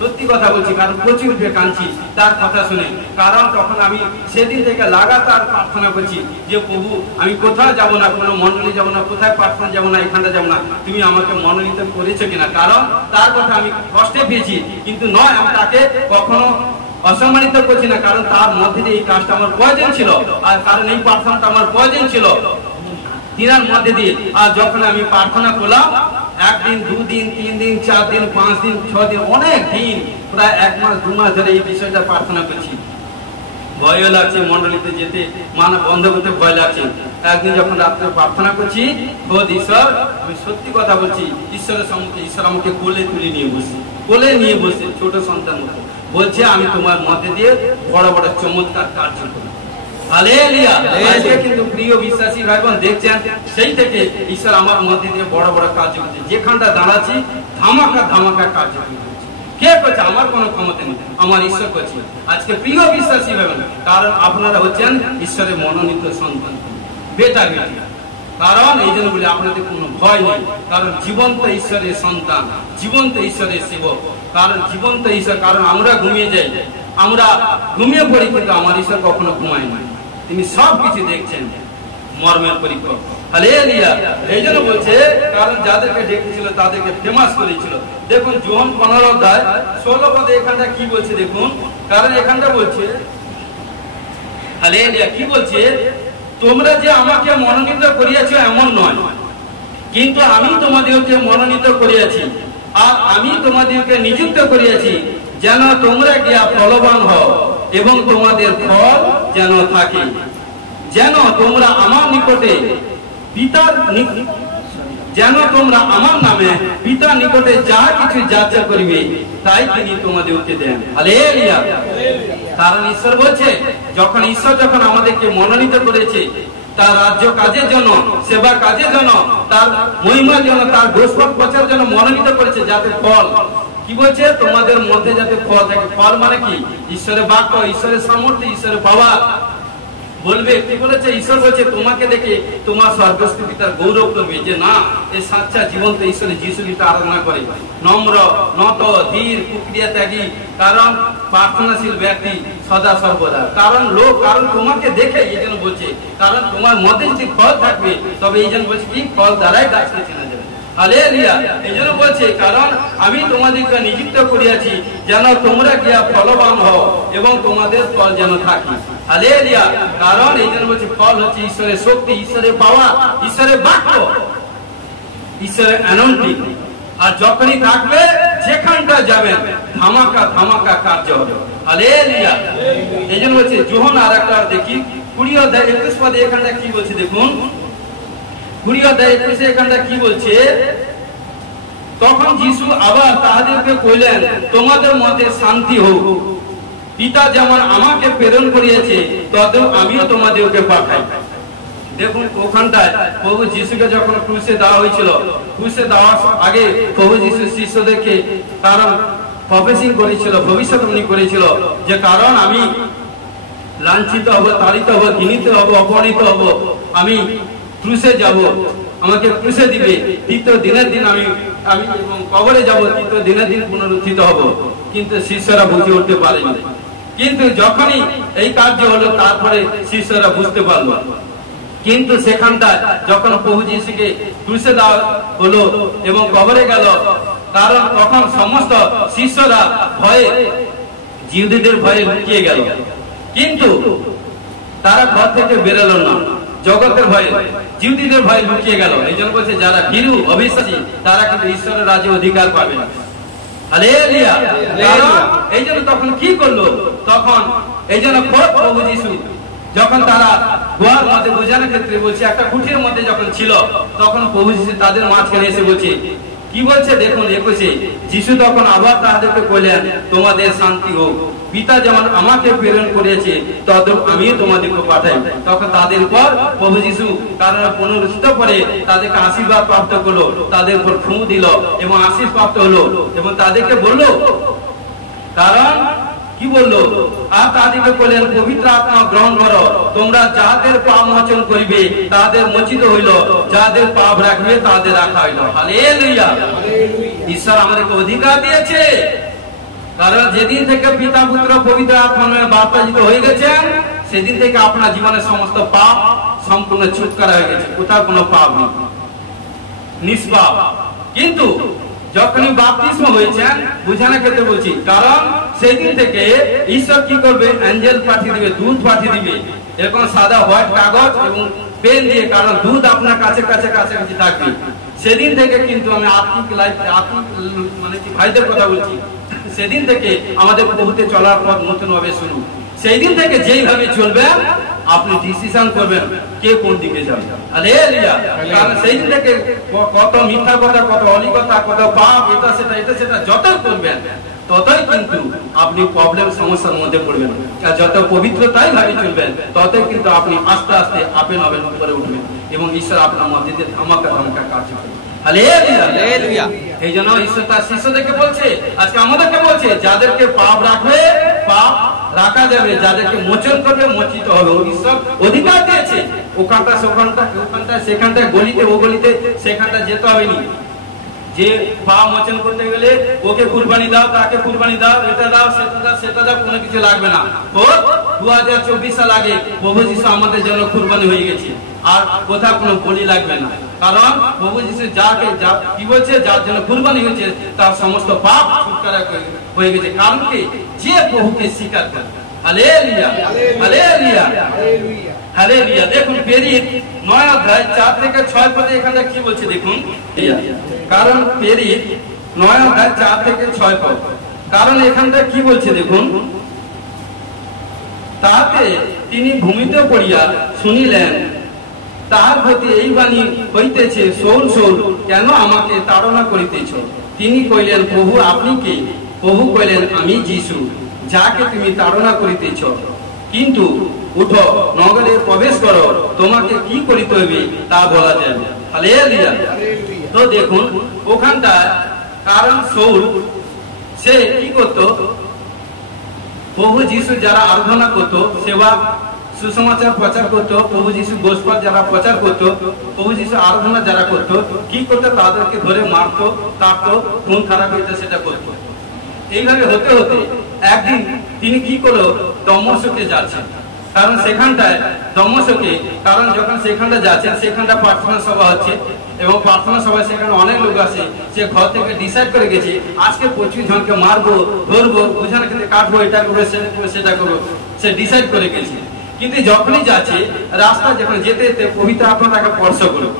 সত্যি কথা বলছি, কারণ প্রচুর রূপে কাঁদছি তার কথা শুনে। কারণ তখন আমি সেদিন থেকে লাগাতার প্রার্থনা করছি যে প্রভু আমি কোথাও যাব না, কোনো মন্ডলী যাব না, কোথায় প্রার্থনা যাব না, এখানটা যাব না, তুমি আমাকে মনোনীত করেছো কিনা। কারণ তার কথা আমি কষ্টে পেয়েছি, কিন্তু নয় আমি তাকে কখনো অসম্মানিত করছি না, কারণ তার মধ্যে দিয়ে এই কাজটা আমার প্রয়োজন ছিল, আর কারণ এই প্রার্থনাটা আমার প্রয়োজন ছিল তিনার মধ্যে দিয়ে। আর যখন আমি প্রার্থনা করলাম, একদিন, দুদিন, 3 দিন, 4 দিন, 5 দিন, 6 দিন, অনেক দিন, প্রায় 1 মাস 2 মাস ধরে এই বিষয়টা প্রার্থনা করছি। ভয় লাগছে মন্ডলীতে যেতে, মানে বন্ধ করতে ভয় লাগছে। একদিন যখন রাত্রে প্রার্থনা করছি, খোদ ঈশ্বর, আমি সত্যি কথা বলছি, ঈশ্বরের সম্মুখে ঈশ্বর আমাকে কোলে নিয়ে বসে ছোট সন্তান মতো বলছে আমি তোমার মধ্যে দিয়ে বড় বড় চমৎকার কার্য করব। হালেলুয়া। আজকে কিন্তু প্রিয় বিশ্বাসী ভাই বোন দেখছেন, সেই থেকে ঈশ্বর আমার মধ্যে দিয়ে বড় বড় কাজ করছে। যেখানটা দাঁড়াচ্ছি ধামাকা কাজ করছে। কে করছে? আমার কোনো ক্ষমতা নেই, আমার ঈশ্বর করছে। আজকে প্রিয় বিশ্বাসী ভাই বোন, কারণ আপনারা হচ্ছেন ঈশ্বরের মনোনীত সন্তান, বেটা বেটি। কারণ এই জন্য বলি আপনাদের কোনো ভয় নেই, কারণ জীবন্ত ঈশ্বরের সন্তান, জীবন্ত ঈশ্বরের সেবক। কারণ জীবন্ত ঈশ্বর, কারণ আমরা ঘুমিয়ে যাই, আমরা ঘুমিয়ে পড়ি, কিন্তু আমার ঈশ্বর কখনো ঘুমায় না, তিনি সবকিছু দেখছেন, মর্মের পরীক্ষক। হালেলুয়া। এই জন্য বলছে, কারণ যাদেরকে ডেকেছিল তাদেরকে ফেমাস করেছিল। দেখুন যোহন 15 অধ্যায় 16 পদে এখানটা কি বলছে দেখুন। কারণ এখানটা বলছে, হালেলুয়া, কি বলছে, তোমরা যে আমাকে মনোনীত করিয়াছো এমন নয়, কিন্তু আমি তোমাদেরকে মনোনীত করিয়াছি, আর আমি তোমাদেরকে নিযুক্ত করিয়াছি যেন তোমরা গিয়া ফলবান হও এবং তোমাদের ফল যেন থাকে, যেন তোমরা আমার নিকটে আমার নামে পিতার নিকটে যা কিছু যাচা করিবে তাই তিনি তোমাদেরকে দেন। হালেলুয়া। কারণ ঈশ্বর বলছে, ঈশ্বর যখন আমাদেরকে মনোনীত করেছে তার রাজ্য কাজের জন্য, সেবা কাজের জন্য, তার মহিমার জন্য, তার ঘোষণা প্রচারের জন্য মনোনীত করেছে, যাতে ফল, কি বলছে, তোমাদের মধ্যে যাতে ফল থাকে। ফল মানে কি? ঈশ্বরের বাক্য, ঈশ্বরের সামর্থ্য, ঈশ্বরের পাওয়ার। বলবে কি বলেছে? ঈশ্বর বলছে তোমাকে দেখে তোমার স্বর্গস্থ পিতার গৌরব করবে, যে না, এই সাচ্চা জীবন্ত ঈশ্বরের যিশুকে আরাধনা করে, নম্র, নত, ধীর, প্রক্রিয়া ত্যাগী, কারণ প্রার্থনাশীল ব্যক্তি সদা সর্বদা। কারণ তোমাকে দেখে এই জন্য বলছে, কারণ তোমার মধ্যে যদি ফল থাকবে, তবে এই জন্য বলছে কি, ফল দ্বারাই গাছকে চেনা যাবে। হালেলুয়া। এই জন্য বলছে, কারণ আমি তোমাদেরকে নিযুক্ত করিয়াছি যেন তোমরা গিয়া ফলবান হও এবং তোমাদের ফল যেন থাকে। হালেলুয়া। কারণ এই জন্য বলছে, ফল হচ্ছে ঈশ্বরের শক্তি, ঈশ্বরের পাওয়ার, ঈশ্বরের বাক্য, ঈশ্বরের অ্যানন্টিং। আর যখনই থাকবে, যেখানটা যাবেন ধামাকা কার্য হবে। হালেলুয়া। এই জন্য বলছে, যোহন আর একটা দেখি 20 অধ্যায় 21 পদে এখানটা কি বলছে দেখুন। 20 অধ্যায় 21 এখানটা কি বলছে, তখন যিশু আবার তাহাদেরকে কইলেন, তোমাদের মধ্যে শান্তি হোক, পিতা যেমন আমাকে প্রেরণ করিয়াছে তদ্রূপ আমিও তোমাদেরকে পাঠাই। দেখুন ওখানটায় প্রভু যিশুকে যখন ক্রুশে দেওয়া হয়েছিল, ক্রুশে দেওয়ার আগে প্রভু যিশু শিষ্যদেরকে কারণ প্রফেসিং করেছিল, ভবিষ্যৎবাণী করেছিল, যে কারণ আমি লাঞ্ছিত হব, তাড়িত হব, ঘৃণিত হব, অপমানিত হব, আমি ক্রুশে যাব, আমাকে ক্রুশে দিবে, তৃতীয় দিনের দিন আমি এবং কবরে যাব, তৃতীয় দিনের দিন পুনরুত্থিত হব। কিন্তু শিষ্যরা বুঝে উঠতে পারেনি। কিন্তু যখনই এই কার্য হলো, তারপরে শিষ্যরা বুঝতে পারলো। কিন্তু সেখানটায় যখন প্রভু যিশুকে ক্রুশে দেওয়া হলো এবং কবরে গেল, কারণ তখন সমস্ত শিষ্যরা ভয়ে, জিহুদীদের ভয়ে লুকিয়ে গেল, কিন্তু তারা ঘর থেকে বেরোলো না, জগতের ভয়ে, জিহুদীদের ভয়ে লুকিয়ে গেল। এই জন্য বলছে যারা ভীরু অবিশ্বাসী তারা কিন্তু ঈশ্বরের রাজ্যে অধিকার পাবে না। হালেলুয়া। এই জন্য তখন কি করলো, তখন এই জন্য প্রভু যিশু যখন তারা গোয়ার মধ্যে বোঝানোর ক্ষেত্রে বলছে একটা কুঠির মধ্যে যখন ছিল, তখন প্রভু যিশু তাদের মাঝখানে এসে বলছে, কি বলছে দেখুন 21, যিশু তখন আবার তাদেরকে বললেন, তোমাদের শান্তি হোক, পিতা যেমন আমাকে প্রেরণ করেছে তদ্রূপ আমিও তোমাদেরকে পাঠাই। তখন তাদের উপর প্রভু যিশু কারণ পুনরুত্থিত করে তাদেরকে আশীর্বাদ প্রাপ্ত করলো, তাদের উপর ফুঁ দিল এবং আশীষ প্রাপ্ত হলো এবং তাদেরকে বললো, কারণ কি বললো, আর তাদেরকে বললেন পবিত্র আত্মা গ্রহণ করো, তোমরা যাদের পাপ মোচন করিবে তাদের মোচিত হইল, যাদের পাপ রাখবে তাদের রাখা হইল। হালেলুয়া। ঈশ্বর আমাদেরকে অধিকার দিয়েছে, কারণ যেদিন থেকে পিতা পুত্র পবিত্র আত্মা বাপ্তাজিত হয়ে গেছেন সেদিন থেকে আপনার জীবনের সমস্ত পাপ সম্পূর্ণ ছুটকারা হয়ে গেছে, কোথাও কোনো পাপ নেই, নিষ্পাপ। কিন্তু যখনই বাপ্তিস্ম হয়েছেন বুঝানোর ক্ষেত্রে বলছি, কারণ সেদিন থেকে ঈশ্বর কি করবে, অ্যাঞ্জেল পাঠিয়ে দিবে, দূত পাঠিয়ে দিবে, এরকম সাদা হোয়াইট কাগজ এবং পেন দিয়ে, কারণ দূত আপনার কাছে কাছে কাছাকাছি থাকবে। সেদিন থেকে কিন্তু আমি আত্মিক লাইফ, আত্মিক মানে কি ভাইদের কথা বলছি, সেদিন থেকে আমাদের প্রভুতে চলার পথ নতুন ভাবে শুরু। সেই দিন থেকে যেইভাবে চলবেন আপনি ডিসিশন করবেন কে কোন দিকে যাবে। হালেলুয়া। কারণ সেই দিন থেকে কত মিথ্যা কথা, কত অলি কথা, কত পাপ, এটা সেটা যতই করবেন ততই কিন্তু আপনি প্রবলেম সমস্যার মধ্যে পড়বেন। আর যত পবিত্রতাই ভাবে চলবেন ততই কিন্তু আপনি আস্তে আস্তে আপেল হবেন, উপরে উঠবেন এবং ঈশ্বর আপনার মধ্যে দিয়ে আমাকে কাজ করবে। হালেলুয়া। এই জন্য ঈশ্বর তার শিষ্যদেরকে বলছে, আজকে আমাদেরকে বলছে, যাদেরকে পাপ রাখবে পাপ রাখা যাবে, যাদেরকে মোচন করবে মোচিত হবে। ঈশ্বর অধিকার দিয়েছে, ওখানটা সেখানটায় গলিতে ও গলিতে সেখানটা যেতে হবে নি, যে পাপ মোচন করতে গেলে ওকে কুরবানি দাও, তাকে কুরবানি দাও, এটা দাও, সেটা দাও, কোনো কিছু লাগবে না। 2024 সাল আগে প্রভু যিশু আমাদের জন্য কুরবানি হয়ে গেছে, আর কোথাও কোনো বলি লাগবে না। কারণ প্রভু যিশু কি বলছে, যার জন্য কুরবানি হয়েছে তার সমস্ত পাপ ছুটকারা হয়ে গেছে। কারণ কি, যে প্রভুকে স্বীকার করে। হালেলুয়া। হালেলুয়া। হালেলুয়া। দেখুন প্রেরিত 9 অধ্যায় 4 থেকে 6 পদে এখানে কি বলছে দেখুন, কারণ প্রেরিত 9 অধ্যায় 4 থেকে 6 পদ, কারণ এখানটা কি বলছে দেখুন, তাতে তিনি ভূমিতে পড়িয়া শুনিলেন, তাহার প্রতি এই বাণী হইতেছে, শোন শোন, কেন আমাকে তাড়না করিতেছ? তিনি কইলেন, প্রভু আপনি কে? প্রভু কইলেন, আমি যিশু, যাকে তুমি তাড়না করিতেছ। কিন্তু উঠো, নগরে প্রবেশ করো, তোমাকে কি করিতে হইবে তা বলা যাবে। হালেলুয়া। তো দেখুন ওখানটা, কারণ শৌল সে কি করত, প্রভু যিশু যারা আরাধনা করত, সেবা সুসমাচার প্রচার করতো, প্রভু যিশু গোস্পল যারা প্রচার করতো, প্রভু যিশু আরাধনা যারা করতো, কি করতো, তাদেরকে ধরে মারতো, কাটতো, খুন খারাপ হইতো, সেটা করতো। এইভাবে হতে হতে একদিন তিনি কি করলো, দমস্কে যাচ্ছেন, কারণ সেখানটায় দমস্কে, কারণ যখন সেখানটা যাচ্ছেন সেখানটা প্রার্থনা সভা হচ্ছে এবং প্রার্থনা সভায় সেখানে অনেক লোক আছে। সে ঘর থেকে ডিসাইড করে গেছে, আজকে 25 জনকে মারবো, ধরবো, বোঝানোর ক্ষেত্রে কাটবো, এটা করবো, সেটা করবো, সে ডিসাইড করে গেছে। কিন্তু যখনই যাচ্ছে, রাস্তা যখন যেতে যেতে পবিত্র আত্মা তাকে স্পর্শ করলো,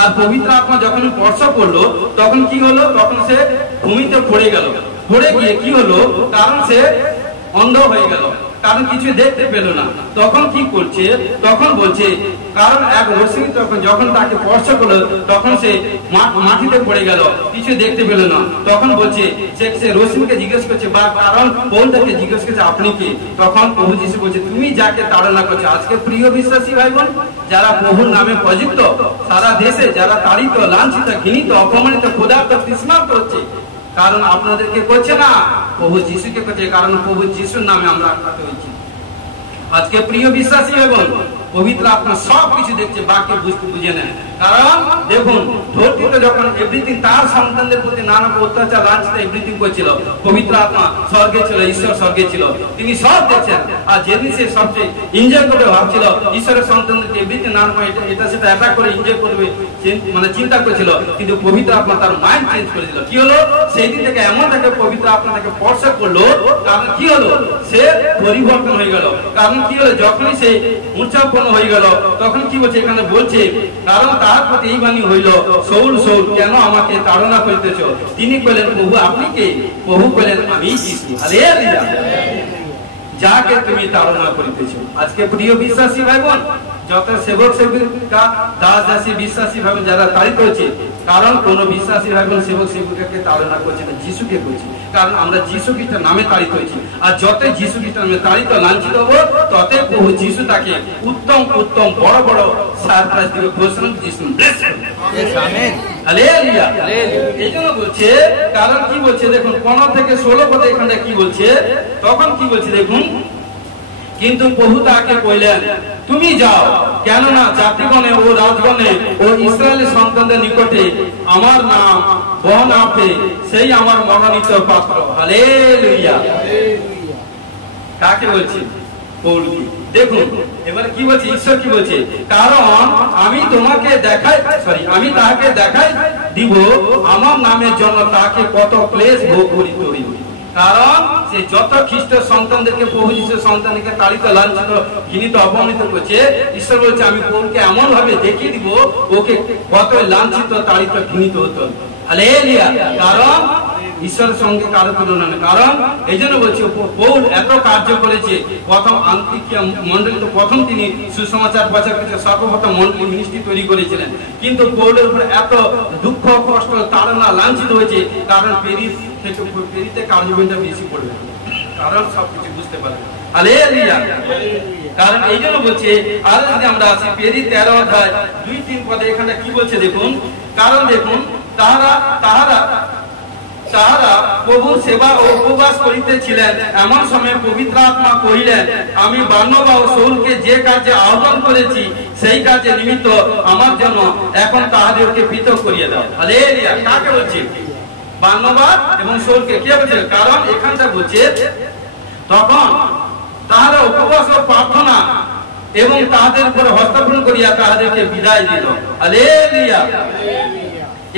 আর পবিত্র আত্মা যখন স্পর্শ করলো তখন কি হলো, তখন সে ভূমিতে পড়ে গেল। পড়ে গিয়ে কি হলো, কারণ সে অন্ধ হয়ে গেল, কারণ কিছু দেখতে পেল না। তখন কি করছে, তখন বলছে, কারণ এক রশ্মি তখন যখন তাকে স্পর্শ করলো তখন সে মাটিতে পড়ে গেল, কিছু দেখতে পেল না। তখন বলছে, সে রশ্মিকে জিজ্ঞেস করছে, বা কারণ পৌলটাকে জিজ্ঞেস করছে, আপনি কে? তখন প্রভু যিশু বলছে, তুমি যাকে তাড়না করছো। আজকে প্রিয় বিশ্বাসী ভাই বোন, যারা প্রভুর নামে প্রযুক্ত, সারা দেশে যারা তাড়িত, লাঞ্ছিত, ঘৃণিত, অপমানিত, ক্ষুধার্ত, তৃষ্ণার্ত হচ্ছে, কারণ আপনাদেরকে করছে না, প্রভু যিশুকে করছে, কারণ প্রভু যিশুর নামে আমরা আঘাত হয়েছি। আজকে প্রিয় বিশ্বাসী এবং পবিত্র আত্মা সব কিছু দেখছে, বাক্য বুঝে নেন, কারণ দেখুন ধরতিতে যখন এভরিথিং তার সন্তানদের প্রতি নানা অত্যাচার লাঞ্ছিত এভরিথিং করেছিল, পবিত্র আত্মা স্বর্গে ছিল, ঈশ্বর স্বর্গে ছিল, তিনি সব দেখছেন। আর যেদিন সে সবচেয়ে এনজয় করবে ভাবছিল ঈশ্বরের সন্তানদেরকে এভরিথিং নানা এটা সেটা অ্যাটাক করে এনজয় করবে মানে চিন্তা করেছিল, কিন্তু পবিত্র আত্মা তার মাইন্ড চেঞ্জ করেছিল। কি হলো, সেই দিন থেকে এমন তাকে পবিত্র আত্মা তাকে স্পর্শ করলো, কারণ কি হলো, সে পরিবর্তন হয়ে গেল। কারণ কি হলো, যখনই সে উচ্চাপন্ন হয়ে গেল তখন কি বলছে, এখানে বলছে কারণ তার প্রতি এই বাণী হইল, সৌল সৌল কেন আমাকে তাড়না করিতেছ? তিনি কইলেন, প্রভু আপনি কে? প্রভু কইলেন, আমি যিশু। হালেলুয়া, যাকে তুমি তাড়না করিতেছ। আজকে প্রিয় বিশ্বাসী ভাই বোন, যত সেবক সেবিকা দাস দাসী বিশ্বাসী ভাবে যারা তাড়িত হচ্ছে, কারণ কোন বিশ্বাসী ভাই বোন সেবক সেবিকাকে তাড়না করছে না, যিশুকে করছে। কারণ আমরা যিশু খ্রিস্টের নামে তাড়িত হয়েছি, আর যতই যিশু খ্রিস্টের নামে তাড়িত লাঞ্ছিত হবো, ততই প্রভু যিশু তাকে উত্তম উত্তম বড় বড় সারপ্রাইজ দিবে, ঘোষণা যিশু ব্লেস করবে। Amen, hallelujah. এই জন্য বলছে, কারণ কি বলছে দেখুন 15 থেকে 16 পদে এখানে কি বলছে, তখন কি বলছে দেখুন, কিন্তু প্রভু তাকে কইলেন, তুমি যাও, কেননা জাতিগণে ও রাজগণে ও ইসরায়েলের সন্তানদের নিকটে আমার নাম বহনার্থে সেই আমার মনোনীত পাত্র। হালেলুয়া। কাকে বলছে? পৌলকে। দেখুন এবারে কি বলছে, ঈশ্বর কি বলছে, কারণ আমি তোমাকে আমি তাহাকে দেখাই দিব আমার নামের জন্য তাকে কত ক্লেশ ভোগ করিতে হইবে। কারণ সে যত খ্রিস্ট সন্তানদেরকে প্রভু যিশুর সন্তানকে তাড়িত লাঞ্ছিত ঘৃণিত অপমানিত করছে, ঈশ্বর বলছে আমি পৌলকে এমন ভাবে দেখিয়ে দিব ওকে কত লাঞ্ছিত তাড়িত ঘৃণিত হতো। হালেলুয়া। কারণ ঈশ্বরের সঙ্গে কারো তুলনা নেই। কারণ এই জন্য বলছে পৌল এত কার্য করেছে, প্রথম আন্তিকিয়া মন্ডলীতে প্রথম তিনি সুসমাচার প্রচার করেছে, সর্বপ্রথম মন্ডলী মিনিস্ট্রি তৈরি করেছিলেন। কিন্তু পৌলের উপর এত দুঃখ কষ্ট তাড়না লাঞ্ছিত হয়েছে, কারণ পেরিতে কার্যবিন্দা বেশি পড়বে, কারণ সবকিছু বুঝতে পারবে। হালেলুয়া। কারণ এই জন্য বলছে, আর যদি আমরা আসি পেরি 13 অধ্যায় 2-3 পদে এখানে কি বলছে দেখুন, কারণ দেখুন তাহারা প্রভু সেবা ও উপবাস করিতেছিলেন, এমন সময় পবিত্র আত্মা কহিলেন, আমি বারনাবা ও শাউলকে যে কাজে আহ্বান করেছি সেই কাজে নিমিত্ত আমার জন্য এখন তাহাদেরকে পৃথক করিয়ে দাও। হালেলুয়া। কাকে বলছে? বারনাবা এবং শাউলকে। কে বলছে? কারণ এখানটা বলছে তখন তাহারা উপবাস ও প্রার্থনা এবং তাহাদের উপরে হস্তাপন করিয়া তাহাদেরকে বিদায় দিল। হালেলুয়া।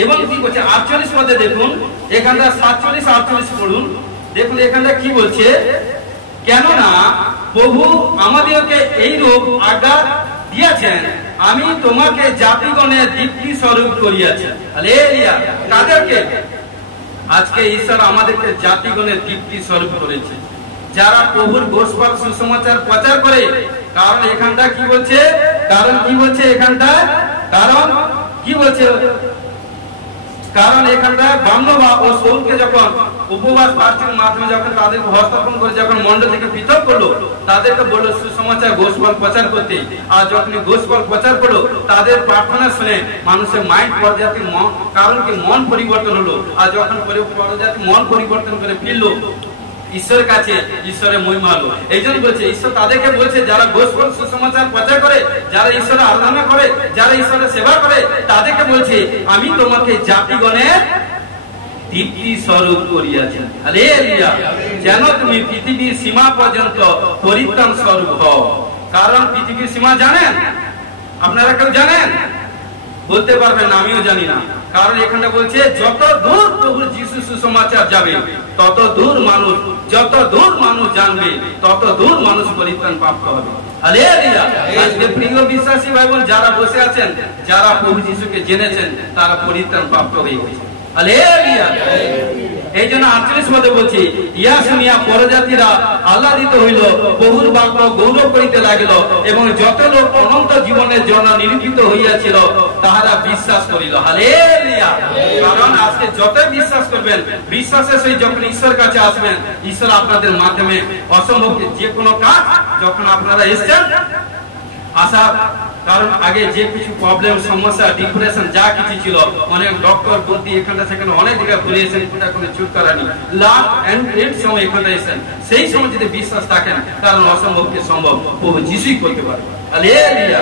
এবং কি বলছে 48 পদে দেখুন, এখানটা 47-48 পড়ুন। দেখুন এখানটা কি বলছে, কেননা প্রভু আমাদেরকে এই রূপ আজ্ঞা দিয়েছেন, আমি তোমাকে জাতিগণের দীপ্তি স্বরূপ করিয়াছি। হালেলুয়া। কাদেরকে? আজকে ঈশ্বর আমাদেরকে জাতিগণের দীপ্তি স্বরূপ করেছে, যারা প্রভুর গোস্পল সুসমাচার প্রচার করে। কারণ এখানটা কি বলছে, এখানটা কারণ কি বলছে, কারণ এখানটা বারনাবা ও শাউলকে যখন উপবাস প্রার্থনার মাধ্যমে যখন তাদেরকে হস্তাপন করে যখন মণ্ডল থেকে পৃথক করলো, তাদেরকে বললো সুসমাচার গোস্পল প্রচার করতে। আর যখন গোস্পল প্রচার করলো, তাদের প্রার্থনা শুনে মানুষের মাইন্ড পর্যায়ে কারণ কি মন পরিবর্তন হলো। আর যখন পর্যায়ে মন পরিবর্তন করে ফিরলো ঈশ্বরের কাছে, ঈশ্বরের মহিমা হলো। এই জন্য বলছে ঈশ্বর তাদেরকে বলছে, যারা গোস্পল সুসমাচার প্রচার করে, যারা ঈশ্বরের আরাধনা করে, যারা ঈশ্বরের সেবা করে, তাদেরকে বলছে আমি তোমাকে জাতিগণের দীপ্তি স্বরূপ করিয়াছি। হালেলুয়া। যেন তুমি পৃথিবীর সীমা পর্যন্ত পরিত্রাণ স্বরূপ হও। কারণ পৃথিবীর সীমা জানেন আপনারা? কেউ জানেন? বলতে পারবেন না, আমিও জানি না। কারণ এখানে বলছে যত দূর প্রভু যিশু সুসমাচার যাবে, তত দূর মানুষ, যত দূর মানুষ জানবে, তত দূর মানুষ পরিত্রাণ প্রাপ্ত হবে। হালেলুয়া। আজকে প্রিয় বিশ্বাসী ভাই বোন যারা বসে আছেন, যারা প্রভু যিশুকে জেনেছেন, তারা পরিত্রাণ প্রাপ্ত হয়ে গেছে। হালেলুয়া। এই জন্য 48 পদে বলছি, ইয়া শুনিয়া পরজাতিরা আহ্লাদিত হইল, প্রভুর বাক্য গৌরব করিতে লাগিল, এবং যত লোক অনন্ত জীবনের জন্য নিরূপিত হইয়াছিল তাহারা বিশ্বাস করিল। হালেলুয়া। কারণ আজকে যত বিশ্বাস করবেন, বিশ্বাসের সহিত যখন ঈশ্বর কাছে আসবেন, ঈশ্বর আপনাদের মাধ্যমে অসম্ভব যে কোনো কাজ যখন আপনারা এসেছেন আসা, কারণ আগে যে কিছু প্রবলেম সমস্যা ডিপ্রেশন যা কিছু ছিল, অনেক ডক্টর বুদ্ধি এখানটা সেখানে অনেক জায়গায় ঘুরে এসেছেন, কোথাও কোনো ছুটকারা নেই। লাস্ট এন্ড সময় এখানটা এসেছেন, সেই সময় যদি বিশ্বাস থাকেন, কারণ অসম্ভবকে সম্ভব প্রভু যিশুই করতে পারে। Hallelujah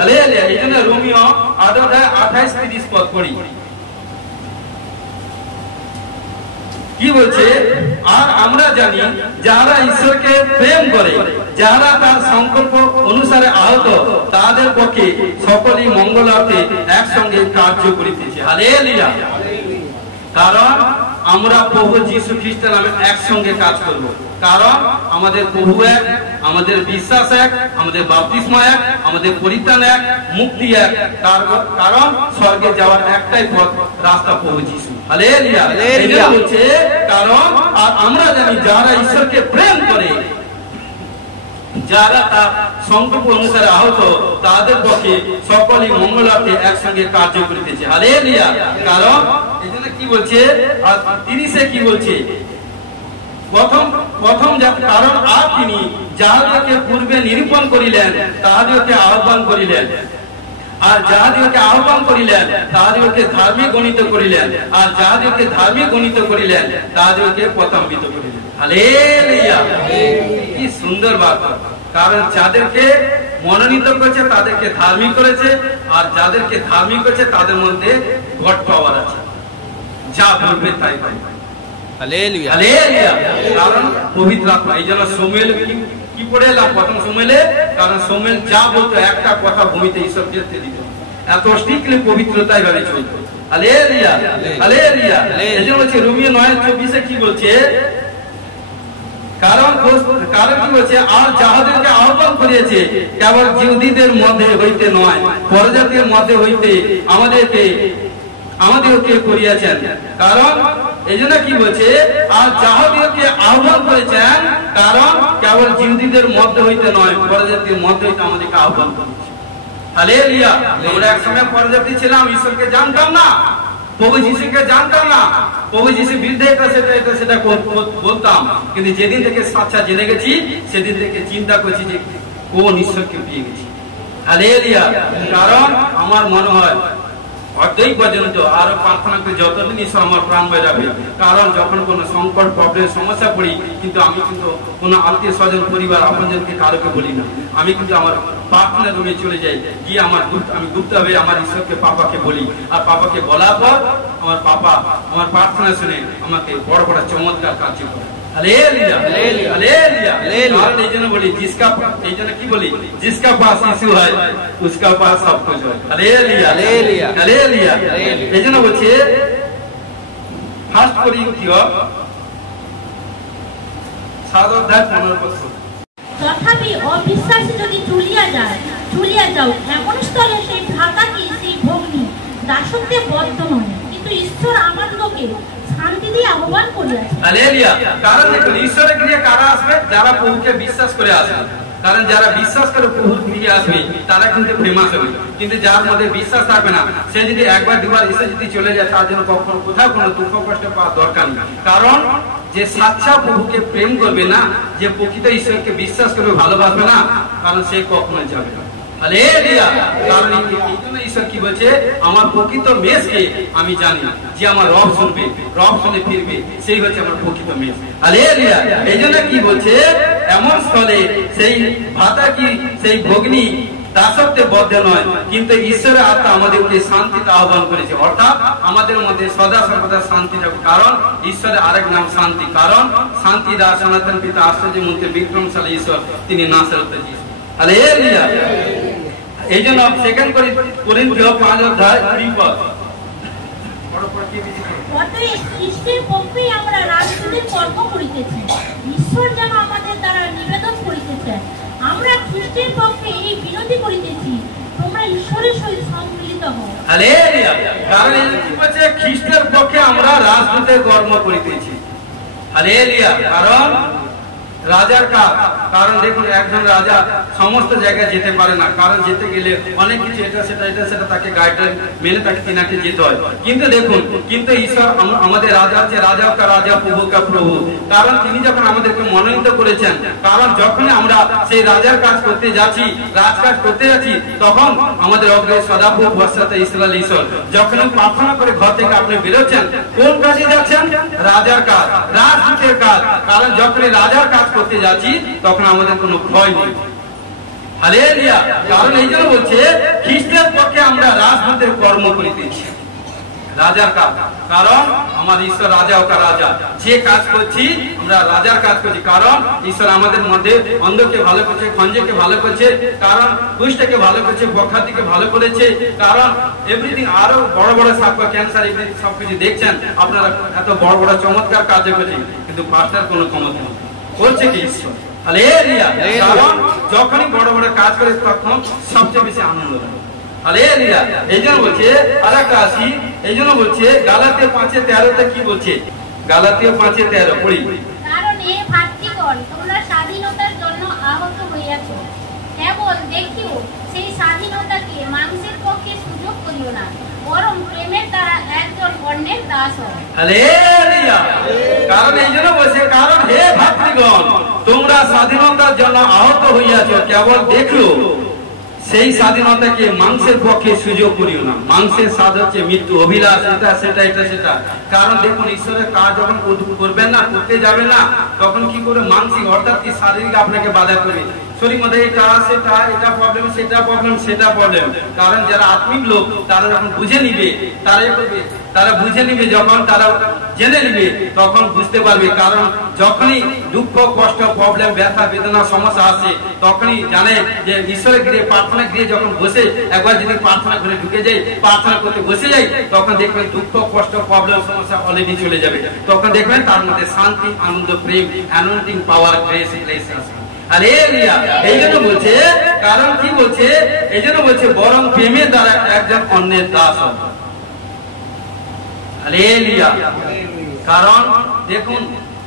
hallelujah. এই জন্য রোমিও 8:28-30 পদ পড়ি, কি বলছে? আর আমরা জানি যারা ঈশ্বরকে প্রেম করে, যারা তার সংকল্প অনুসারে আহত, তাদের পক্ষে সকলেই মঙ্গলার্থে একসঙ্গে কার্য করিতেছে। হালেলুয়া। কারণ আমরা প্রভু যীশু খ্রিস্টের নামে একসঙ্গে কাজ করব, কারণ আমাদের প্রভু এক, আমাদের বিশ্বাস এক, আমাদের বাপ্তিস্মা এক, আমাদের পরিত্রাণ এক, মুক্তি এক। কারণ স্বর্গে যাওয়ার একটাই পথ, রাস্তা প্রভু যীশু। হালেলুয়া হালেলুয়া বলছে কারণ আর আমরা জানি যারা ঈশ্বরকে প্রেম করে, যারা তার সংকল্প অনুসারে আহত, তাদের পক্ষে সকলেই মঙ্গলার্থে একসঙ্গে কার্য করিতেছে। হালেলুয়া। কারণ এই জন্য কি বলছে? আর 30-এ কি বলছে? প্রথম কারণ আর তিনি যাহাদেরকে পূর্বে নিরূপণ করিলেন তাহাদেরকে আহ্বান করিলেন, আর যাহাদেরকে আহ্বান করিলেন তাহাদেরকে ধার্মিক গণিত করিলেন, আর যাহাদেরকে ধার্মিক গণিত করিলেন তাহাদেরকে প্রতাম্বিত করিলেন। হালেলুয়া। কি সুন্দর বার্তা! কারণ যাদেরকে মনোনীত করেছে তাদেরকে ধার্মিক করেছে, আর যাদেরকে ধার্মিক করেছে তাদের মধ্যে গড পাওয়ার আছে, যা বলবে তাই পাবে। Hallelujah hallelujah. কারণ পবিত্র আত্মা। এই জন্য শমূয়েল কি পড়ে এলাম প্রথম শমূয়েলে? কারণ শমূয়েল যা বলতো একটা কথা ভূমিতে ঈশ্বর যেতে দিত, এত স্ট্রিক্টলি পবিত্রতায় ভাবে চলতো। Hallelujah hallelujah. এই জন্য বলছে রোমিও 9:24-এ কি বলছে? কারণ কি বলছে? আর যাহাদেরকে আহ্বান করিয়েছে কেবল জিহুদীদের মধ্যে হইতে নয়, পরজাতির মধ্যে হইতে আমাদেরকে করিয়াছেন। কারণ এই জন্য কি বলছে? আর যাহাদেরকে আহ্বান করেছেন, কারণ কেবল জিহুদীদের মধ্যে হইতে নয়, পরজাতির মধ্যে হইতে আমাদেরকে আহ্বান করেছে। হালেলুয়া। আমরা একসময় পরজাতি ছিলাম, ঈশ্বরকে জানতাম না, প্রভু যীশুকে জানতাম না, প্রভু যীশুর বিরুদ্ধে এটা সেটা বলতাম। কিন্তু যেদিন থেকে সাচ্চা জেনে গেছি, সেদিন থেকে চিন্তা করছি যে কোন ঈশ্বরকে পেয়ে গেছি। হালেলুয়া। কারণ আমার মনে হয় অর্ধেক পর্যন্ত আরো প্রার্থনা করে যতদিন ঈশ্বর আমার প্রাণ বয়ে রাখবে। কারণ যখন কোনো সংকট প্রবলেম সমস্যা পড়ি, কিন্তু আমি কিন্তু কোনো আত্মীয় স্বজন পরিবার আপনজনকে কারোকে বলি না, আমি কিন্তু আমার প্রার্থনা রুমে চলে যাই, গিয়ে আমি গুপ্তভাবে আমার ঈশ্বরকে পাপাকে বলি, আর পাপাকে বলার পর আমার পাপা আমার প্রার্থনা শুনে আমাকে বড় বড় চমৎকার কার্য করে। Hallelujah hallelujah hallelujah. এই জন্য বলি এই জন্য কি বলি? जिसका पास यीशु है उसका पास सब कुछ है। Hallelujah hallelujah hallelujah. এই জন্য বলছে ফার্স্ট করিন্থীয় 7:15। তথাপি অবিশ্বাসী যদি চলিয়া যাও এমন স্থলে সেই ভ্রাতাকে সেই ভগ্নী দাসত্বে বদ্ধ নয়, কিন্তু ঈশ্বর আমাদিগকে শান্তি দিয়ে আহ্বান করিয়াছে। হালেলুয়া। কারণ দেখুন ঈশ্বরের গৃহে কারা আসবে? যারা প্রভুকে বিশ্বাস করে আসবে। কারণ যারা বিশ্বাস করে প্রভুর গৃহে আসবে তারা কিন্তু ফেমাস হবে। কিন্তু যার মধ্যে বিশ্বাস থাকবে না, সে যদি একবার দুবার এসে যদি চলে যায়, তার জন্য কখনো কোথাও কোনো দুঃখ কষ্ট পাওয়ার দরকার নেই। কারণ যে সাচ্চা প্রভুকে প্রেম করবে না, যে প্রকৃত ঈশ্বরকে বিশ্বাস করবে, ভালোবাসবে না, কারণ সে কখনো যাবে না। হালেলুয়া। কারণ এই জন্য ঈশ্বর কি বলছে? আমার প্রকৃত মেষকে আমি জানি, যে আমার রব শুনবে, রব শুনে ফিরবে, সেই হচ্ছে আমার প্রকৃত মেষ। হালেলুয়া। এই জন্য কি বলছে? এমন স্থলে সেই ভাতা কি সেই ভগ্নী দাসত্বে বদ্ধ নয়, কিন্তু ঈশ্বরের আত্মা আমাদেরকে শান্তিতে আহ্বান করেছে। অর্থাৎ আমাদের মধ্যে সদা সর্বদা শান্তি থাকুক। কারণ ঈশ্বরের আরেক নাম শান্তি। কারণ শান্তি দাস সনাতন পিতা আশ্চর্য মূর্তি বিক্রমশালী ঈশ্বর, তিনি নাসরতের যীশু। হালেলুয়া। এই জন্য সেকেন্ড করিন্থীয় 5:3। অতএব খ্রিস্টের পক্ষে আমরা রাজদূতের কর্ম করিতেছি, ঈশ্বর যেন আমাদের দ্বারা নিবেদন করিতেছেন। আমরা খ্রিস্টের পক্ষে এই বিনতি করিতেছি, তোমরা ঈশ্বরের সহিত সম্মিলিত হও। হালেলুয়া। কারণ কি বলছে? খ্রিস্টের পক্ষে আমরা রাজদূতের কর্ম করিতেছি। হালেলুয়া। কারণ রাজার কাজ। কারণ দেখুন একজন রাজা সমস্ত জায়গায় যেতে পারে না, কারণ যেতে গেলে অনেক কিছু এটা সেটা তাকে গাইডলাইন মেনে তাকে তিনাকে যেতে হয়। কিন্তু দেখুন, কিন্তু ঈশ্বর আমাদের রাজা আছে, রাজা কা রাজা, প্রভু কা প্রভু। কারণ তিনি যখন আমাদেরকে মনোনীত করেছেন, কারণ যখন আমরা সেই রাজার কাজ করতে যাচ্ছি, রাজকাজ করতে যাচ্ছি, তখন আমাদের অগ্রে সদাপ্রভু বর্ষাতে ইসরায়েল ঈশ্বর। যখন প্রার্থনা করে ঘর থেকে আপনি বেরোচ্ছেন, কোন কাজে যাচ্ছেন? রাজার কাজ, রাজদূতের কাজ। কারণ যখন রাজার কাজ করতে যাচ্ছি, তখন আমাদের কোনো ভয় নেই। হালেলুয়া। কারণ এই জন্য বলছে খ্রিস্টের পক্ষে আমরা রাজদূতের কর্ম করিতেছি, রাজার কাজ। কারণ আমার ঈশ্বর রাজা ও রাজা, যে কাজ করছি আমরা রাজার কাজ করছি। কারণ ঈশ্বর আমাদের মধ্যে অন্ধকে ভালো করছে, খঞ্জকে ভালো করছে, কারণ কুষ্ঠকে ভালো করছে, বখাতিকে ভালো করেছে, কারণ এভরিথিং আরো বড় বড় সাপ, ক্যান্সার, এভরিথিং সবকিছু দেখছেন আপনারা, এত বড় বড় চমৎকার কাজ করছে, কিন্তু পাঁচটার কোনো ক্ষমতা নেই, করছে কি ঈশ্বর। হালেলুয়া। কারণ যখনই বড় বড় কাজ করে তখন সবচেয়ে বেশি আনন্দ হয়। হালেলুয়া। এই জন্য বলছে আরেকটা আসি, এই জন্য বলছে গালাতীয় 5:13 কি বলছে, গালাতীয় 5:13 পড়ি। কারণ এই ভাতৃগণ তোমরা স্বাধীনতার জন্য আহত হইয়াছ, কেবল দেখিও সেই স্বাধীনতাকে মাংসের পক্ষে সুযোগ করিও না, বরং প্রেমের দ্বারা একজন অন্যের দাস হও। হালেলুয়া। কারণ এই জন্য বলছে, কারণ হে ভাতৃগণ তোমরা স্বাধীনতার জন্য আহত হইয়াছ, কেবল দেখিও সেই স্বাধীনতাকে মাংসের পক্ষে সুযোগ করিও না। মাংসের স্বাদ হচ্ছে মৃত্যু, অভিলাষ, এটা সেটা এটা সেটা। কারণ দেখুন ঈশ্বরের কাজ যখন করবেন না, করতে যাবে না, তখন কি করে মানসিক অর্থাৎ কি শারীরিক আপনাকে বাধা করবে, শরীর মধ্যে এটা সেটা, এটা প্রবলেম সেটা প্রবলেম সেটা প্রবলেম। কারণ যারা আত্মিক লোক তারা যখন বুঝে নিবে, তারাই করবে, তারা বুঝে নিবে, যখন তারা জেনে নিবে তখন বুঝতে পারবে। কারণ যখনই দুঃখ কষ্ট প্রবলেম ব্যথা বেদনা সমস্যা আসে, তখনই জানে যে ঈশ্বরের গৃহে প্রার্থনা গৃহে যখন বসে একবার যদি প্রার্থনা করে ঢুকে যাই, প্রার্থনা করতে বসে যাই, তখন দেখবেন দুঃখ কষ্ট প্রবলেম সমস্যা অলরেডি চলে যাবে। তখন দেখবেন তার মধ্যে শান্তি, আনন্দ, প্রেম, অ্যানোইন্টিং পাওয়ার, গ্রেস আসবে। হালেলুয়া। এই জন্য বলছে, কারণ কি বলছে, এই জন্য বলছে বরং প্রেমের দ্বারা একজন অন্যের দাস হবে। হালেলুয়া। কারণ দেখুন,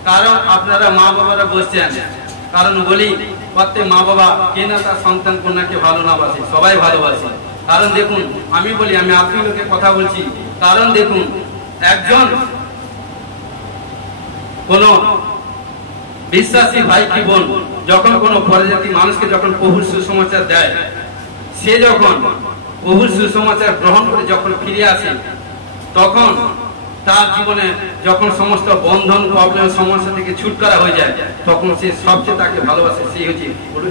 কারণ আপনারা মা বাবারা বসছেন, কারণ বলি প্রত্যেক মা বাবা কে না তার সন্তান কন্যাকে ভালো না বাসে, সবাই ভালোবাসে। কারণ দেখুন আমি বলি, আমি আত্মীয় লোকের কথা বলছি, কারণ দেখুন একজন কোন বিশ্বাসী ভাই কি বোন যখন কোন পরজাতি মানুষকে যখন প্রভুর সুসমাচার দেয়, সে যখন প্রভুর সুসমাচার গ্রহণ করে যখন ফিরে আসে, তখন তার জীবনে যখন সমস্ত বন্ধন প্রবলেম সমস্যা থেকে ছুটকারা হয়ে যায়, তখন সে সবচেয়ে তাকে ভালোবাসে, সেই হচ্ছে